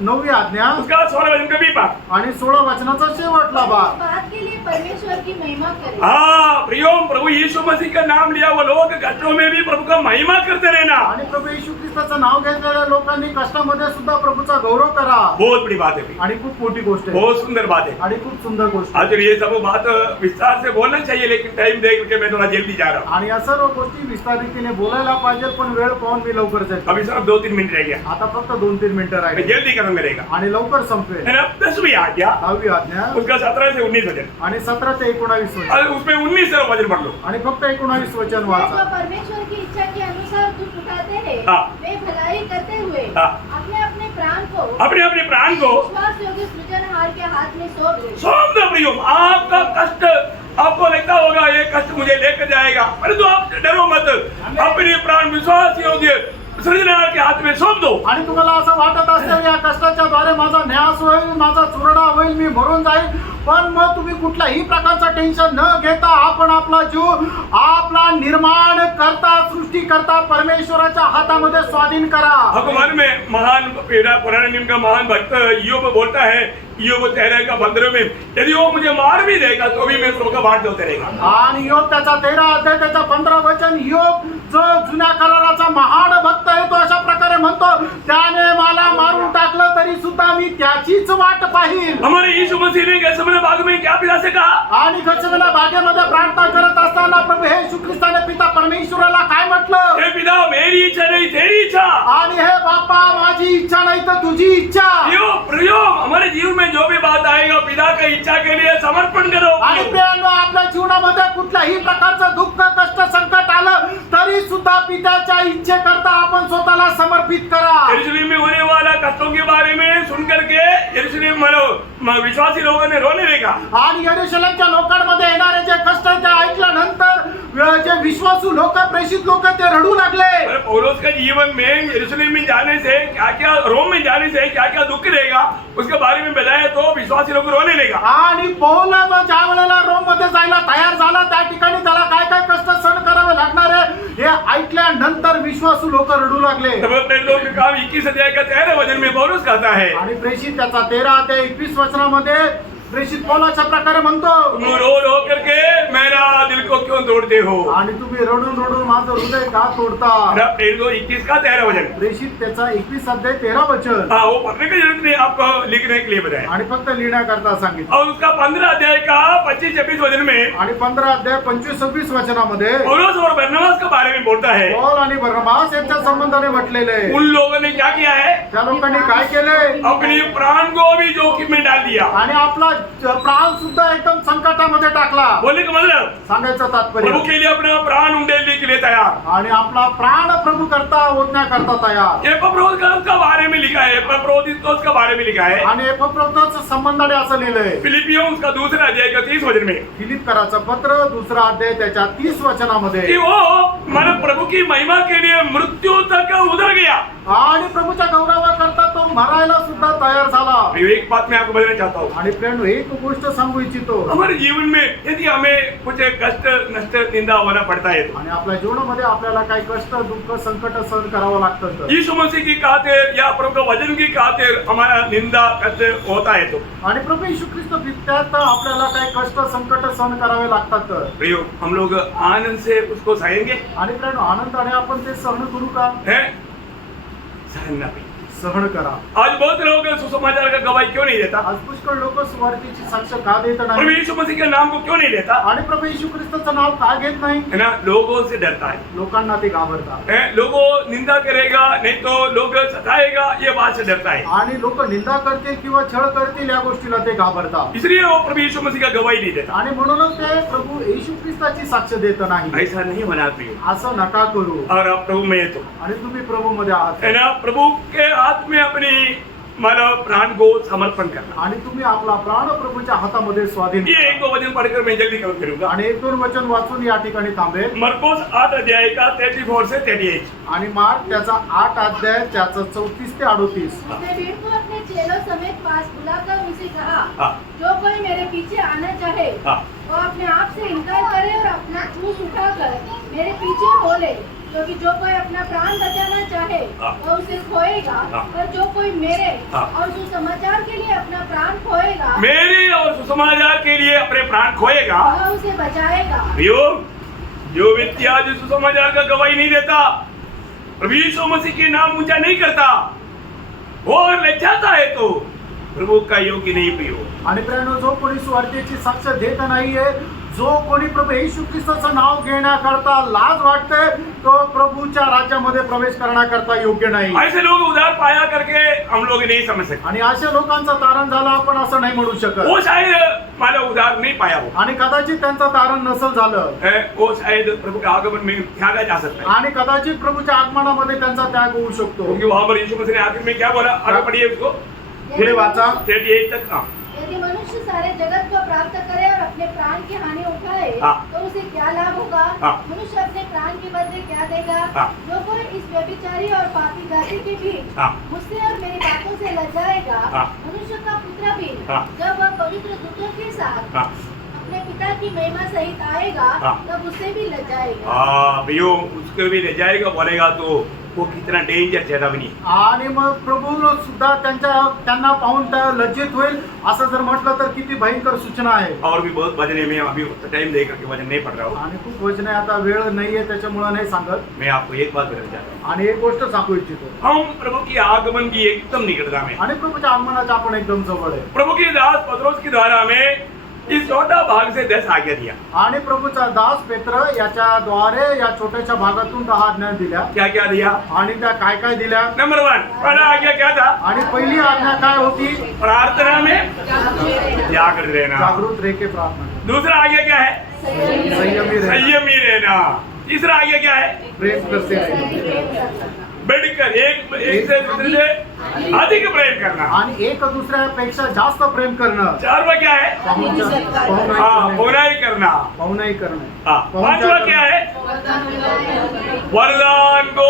9वी आज्ञा उसका 16 वचन का भी पाठ। आणि 16 वचनाचा शेवटला इस भाग. बात के लिए परमेश्वर की महिमा करें। हाँ प्रियो प्रभु यीशु मसीह का नाम लिया वो लोग कष्टों में भी प्रभु का महिमा करते रहना, आणि प्रभू येशू ख्रिस्ताचं नाव घेतलेल्या लोकांनी कष्टामध्ये सुद्धा प्रभूचा गौरव करा. बहुत बड़ी बात है, आणि खूप मोठी गोष्ट आहे. बहुत सुंदर बात है। आणि खूप सुंदर गोष्ट आहे. आज ये सब बात विस्तार से बोलना चाहिए, लेकिन टाइम देख के मैं थोड़ा जल्दी जा रहा हूँ। आणि या सर्व गोष्टी विस्तारितीने बोलायला पाहिजे, पण वेळ पाहून मी लवकर जाईल. अभी सिर्फ 2-3 मिनट रह गया, आता फक्त 2-3 मिनिटं मैं राहिली जल्दी करूंगा रहेगा। आणि लवकर संपवेल. है ना? 10वीं आज्ञा, 10वी आज्ञा उसका 17 से 19 वचन, आणि 17 ते 19 वचन. और उसमें 19 से वचन पढ़ लो। आणि फक्त 19 वचन जो वाचा. परमेश्वर की इच्छा के अनुसार दुख उठाते हैं हाँ। वे भलाई करते हुए हाँ। अपने अपने प्राण को अपने अपने प्राण को विश्वास योग्य सृजनहार के हाथ में सौंप दे। सौंप दो प्रियो। आपका कष्ट आपको लगता होगा ये कष्ट मुझे लेकर जाएगा, परंतु आप डरो मत, अपने प्राण विश्वास योग्य सृजनहार के हाथ में सौंप दो। आणि तुम्हाला असं वाटत असेल या कष्टाच्या द्वारे माझा न्यास होईल, माझा चुरडा होईल, मी मरून जाईल, पण मग तुम्ही कुठल्याही प्रकारचं टेन्शन न घेता आपण आपला जीव आपला निर्माण करता सृष्टी करता परमेश्वराच्या हातामध्ये स्वाधीन करा. आपको मालूम है महान पुराने नियम का महान भक्त ईयोब बोलता है, ईयोब 13 का 15 में, यदि वो मुझे मार भी देगा तो भी मैं प्रभु का बाट देते रहेगा। आणि योग त्याचा 13 अध्याय त्याचा 15 वचन. योग जो जुन्या कराराचा महान भक्त आहे तो अशा प्रकारे म्हणतो, त्याने मला मारून टाकलं तरी सुद्धा मी त्याचीच वाट पाहिल. हमारे यीशु मसीह ने गैसमने बाग में क्या पिता से कहा? आणि गचमना बागेमध्ये प्रार्थना करत असताना प्रभू येशू ख्रिस्ताने पिता परमेश्वराला काय म्हटलं? हे पिता मेरी इच्छा नहीं तेरी इच्छा। आणि हे बापा माझी इच्छा नाही तर तुझी इच्छा. प्रियो हमारे जीवन में जो भी बात आएगा पिता की इच्छा के लिए समर्पण करो। आणि प्रियांनो आपल्या जीवनामध्ये कुठल्याही प्रकारचं दुःख कष्ट संकट आलं तरी सुद्धा पित्याच्या इच्छेकरता आपण स्वतःला समर्पित करा. यरूशलेम में होने वाला कष्टों के बारे में सुन करके यरूशलेम विश्वासी लोगों ने रोने लगा। आणि यरूशलेमच्या लोकांमध्ये येणारे जे कष्ट ते ऐकल्यानंतर जे विश्वासू लोक प्रेषित लोक ते रडू लागले. पौलुस के जीवन में यरूशलेम में जाने से क्या क्या, रोम में जाने से क्या क्या दुख रहेगा उसके बारे में बताया तो विश्वासी लोग रोने लगा। आणि पौल ज्या वेळेला रोम मध्ये जायला तयार झाला त्या ठिकाणी त्याला काय काय कष्ट सहन करावे लागणार आहे हे ऐकल्यानंतर विश्वासू लोक रडू लागले. लोग का 21 अध्याय का 13 वचन में पौलुस कहता है, आणि प्रेषित त्याचा 13 अध्याय 21 वचनामध्ये प्रेषित पौल अशा प्रकारे म्हणतो, तुम रो रो करके मेरा दिल को क्यों तोड़ते हो? आणि तुम्ही रडून रडून माझं हृदय का तोडता? 21 का 13 वचन प्रेषित त्याचा 21 अध्याय 13 वचन. हाँ वो पढ़ने की जरूरत नहीं, आप लिखने के लिए बताया आणि फक्त लिहिण्याकरता सांगितलं. और उसका 15 अध्याय का 25-26 वचन में आणि 15 अध्याय 25-26 वचनामध्ये पौलुस और बरनबास के बारे में बोलता है पौल आणि बरनबास यांच्या संबंधाने म्हटलेले आहे. उन लोगों ने क्या किया है त्या लोकांनी काय केले अपने प्राण को भी जोखिम में डाल दिया आणि आपला प्राण सुद्धा एकदम संकटामध्ये टाकला. बोलने का मतलब सांगायचं प्रभु तात्पर्य के लिए अपना प्राण उंडेलने के लिए तैयार. आणि आपला प्राण प्रभु करता ओढण्याकरता तयार. एपफ्रोदितुस का बारे में लिखा है एपफ्रोदितुस का बारे में लिखा है आणि एपफ्रोदितुस संबंधाने असं लिहिलंय फिलिपियों का दूसरा अध्याय का 30 वचन में फिलिप्पीकराचं पत्र 2 अध्याय त्याच्या 30 वचनामध्ये कि वो मन प्रभु की महिमा के लिए मृत्यू तक उधर गया. आणि प्रभूच्या गौरवाकरता तो मरायला सुद्धा तयार झाला. एक बात मैं आपको बताना चाहता हूँ आणि फ्रेंड एक गोष्ट सांगू इच्छितो. हमारे जीवन में यदि हमें कुछ कष्ट नष्ट निंदा होना पड़ता है आणि आपल्या जीवनामध्ये आपल्याला काही कष्ट दुःख संकट सहन करावं लागतं तर यीशु मसीह की खातिर या प्रभु के वचन की खातिर हमारा निंदा कष्ट होता है तो आणि प्रभू येशू ख्रिस्त त्यात आपल्याला काही कष्ट संकट सहन करावे लागतात तर प्रियो हम लोग आनंद से उसको सहेंगे आणि फ्रेंड आनंदाने आपण ते सहन करू का हैं सहना भी सहन करा. आज बहुत लोग सुसमाचार का गवाही क्यों नहीं देता आज पुष्कळ लोक सुवार्तेची साक्ष का देत प्रभु नाही यीशु मसीह के नाम को क्यों नहीं लेता आणि प्रभू येशू ख्रिस्ताचं नाव का घेत नाही. है ना लोगों से डरता है लोकांना ते घाबरतात हैं? लोगों निंदा करेगा नहीं तो लोग सताएगा ये बात से डरता है आणि लोक निंदा करतील किंवा छळ करतील या गोष्टीला ते घाबरतात. इसलिए वो प्रभु यीशु मसीह का गवाही नहीं देता. आणि म्हणूनच ते प्रभू येशू ख्रिस्ताची साक्ष देत नाही. ऐसा नहीं होना प्रियो असं नका करू. और आप प्रभु में तो आणि तुम्ही प्रभू मध्ये आहात है ना प्रभु के हाथ में अपनी मानव प्राण को समर्पण करना. आणि तुम्ही आपला प्राण प्रभूच्या हातामध्ये स्वाधीन ये करा. एक दो वचन पढ़कर मैं जल्दी कवर करूंगा. आणि 1-2 वचन वाचून या ठिकाणी थांबेल. मरकोस 8 अध्याय का 34 से 38. आणि मार्क त्याचा 8 अध्याय त्याचा 34 ते 38. उसने भीड़ को अपने चेलों समेत पास बुलाकर उनसे कहा हाँ. जो कोई मेरे पीछे आना चाहे हाँ. वो अपने आप से इनकार करे और अपना क्रूस उठाकर मेरे पीछे हो ले. क्योंकि जो कोई अपना प्राण बचाना चाहे हाँ. वो उसे खोएगा हाँ. और जो कोई मेरे हाँ. और सुसमाचार के लिए अपना प्राण खोएगा मेरे और सुसमाचार के लिए अपने प्राण खोएगा वह उसे बचाएगा. प्रियो जो व्यक्ति आज सुसमाचार का गवाही नहीं देता प्रभु यीशु मसीह के नाम ऊंचा नहीं करता वो अगर लज्जाता है तो प्रभु का योग्य नहीं प्रियो. आणि प्रेरणा जो कोणी सुवार्तेची साक्ष देत नाहीये जो कोणी प्रभू येशू ख्रिस्ताचं नाव घेण्याकरता लाज वाटते तो प्रभूच्या राज्यामध्ये प्रवेश करण्याकरता योग्य नाही. ऐसे लोग उधार पाया करके हम लोग नहीं समझ सकते. आणि अशा लोकांचं तारण झालं आपण असं नाही म्हणू शकत. वो शायद माला उधार नहीं पाया हो आणि कदाचित त्यांचं तारण नसल झालं वो शायद प्रभु के आगमन में त्यागा जा सकता है. आणि कदाचित प्रभूच्या आगमनामध्ये त्यांचा त्याग होऊ शकतो. क्योंकि वहां पर यीशु मसीह ने आखिर में क्या बोला आगे पढ़िए उसको पुढे वाचा 38 तक. हाँ. यदि मनुष्य सारे जगत को प्राप्त करे और अपने प्राण की हानि उठाए हाँ. तो उसे क्या लाभ होगा. हाँ. मनुष्य अपने प्राण के बदले क्या देगा. हाँ. जो कोई इस व्यभिचारी और पापी जाति के बीच हाँ. मुझसे और मेरी बातों से लजाएगा हाँ. मनुष्य का पुत्र भी हाँ. जब वह पवित्र दूतों के साथ हाँ. अपने पिता की महिमा सहित आएगा हाँ. तब उससे भी लजाएगा. भैया उसको भी ले जाएगा बोलेगा तो वो कितना डेंजर चेतावनी. आणि मग प्रभू सुद्धा त्यांना पाहून त्या लज्जित होईल असं जर म्हटलं तर किती भयंकर सूचना आहे. और भी बहुत वजन है मैं अभी टाइम देकर के वजन नहीं पढ़ रहा हूँ. आणि खूप वचन आहे आता वेळ नाहीये त्याच्यामुळे नाही सांगत. मैं आपको एक बात बताना चाहता हूँ आणि एक गोष्ट सांगू इच्छितो. हम प्रभु की आगमन की एकदम निकटता में आणि प्रभूच्या आगमनाच्या आपण एकदम जवळ आहे. प्रभु के दास पत्रोस के द्वारा में इस छोटा भाग से 10 आज्ञा दिया. आणि प्रभूचा दास पेत्र याच्या द्वारे या छोट्याशा भागातून 10 आज्ञा दिल्या. क्या क्या दिया. आणि त्या काय काय दिल्या. नंबर 1 पहला आज्ञा क्या था. आणि पहिली आज्ञा काय होती. प्रार्थना में जागृत रहना. जागृत रह के प्रार्थना. दूसरा आज्ञा क्या है. संयमी रहना. संयमी रहना. तीसरा आज्ञा क्या है. प्रेम करते रहना. बढ़कर एक से दूसरे से अधिक प्रेम करना. आणि एक दुसऱ्यापेक्षा जास्त प्रेम करणं. चारवा क्या है. पौनाई करना. पाहुणाई करणं. पांचवा क्या है. वरदान को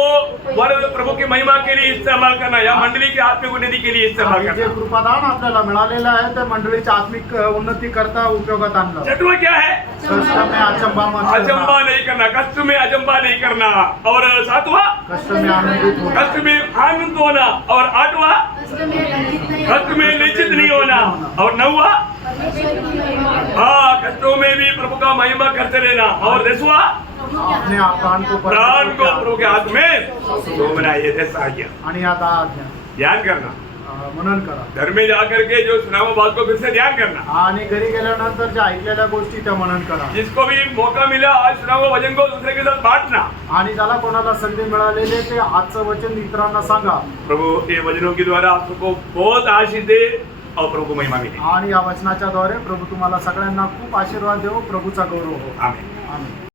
वरद प्रभू की महिमा के लिए इस्तेमाल करना या मंडली की आत्मिक उन्नति के लिए इस्तेमाल आणि जे करना. कृपादान आपल्याला मिळालेलं आहे ते मंडळीच्या आत्मिक उन्नती करता उपयोगात आणलं. छठवा क्या है. कष्ट में अचंबा मत करना. अचंबा नहीं करना. कष्ट में अचंबा नहीं करना. और सातवा कष्ट में आनंदित होना. कष्ट में आनंद होना. और आठवा कष्ट में लज्जित नहीं कष्ट में निश्चित नहीं होना. और नौवा परमेश्वर की महिमा करना. हाँ कष्टों में भी प्रभु का महिमा करते रहना. और 10वां अपने प्राण को प्राण को प्रभु के हाथ में तो बनाइए 10 आज्ञा. आणि या 10 आज्ञा ध्यान करना. मनन करा. घर में जाकर के जो सुना हुआ बात को फिर से ध्यान करना. आणि घरी गेल्यानंतर ज्या ऐकलेल्या गोष्टी त्या मनन करा. जिसको भी मौका मिला आज सुना हुआ वचन को दूसरे के साथ बांटना. आणि ज्याला कोणाला संधी मिळालेली ते आजचं वचन इतरांना सांगा. प्रभु ये वचनों के द्वारा आप सबको बहुत आशीष दे और प्रभु को महिमा मिले. आणि या वचनाच्या द्वारे प्रभु तुम्हाला सगळ्यांना खूप आशीर्वाद देव, प्रभूचा गौरव हो. आमीन. आमीन.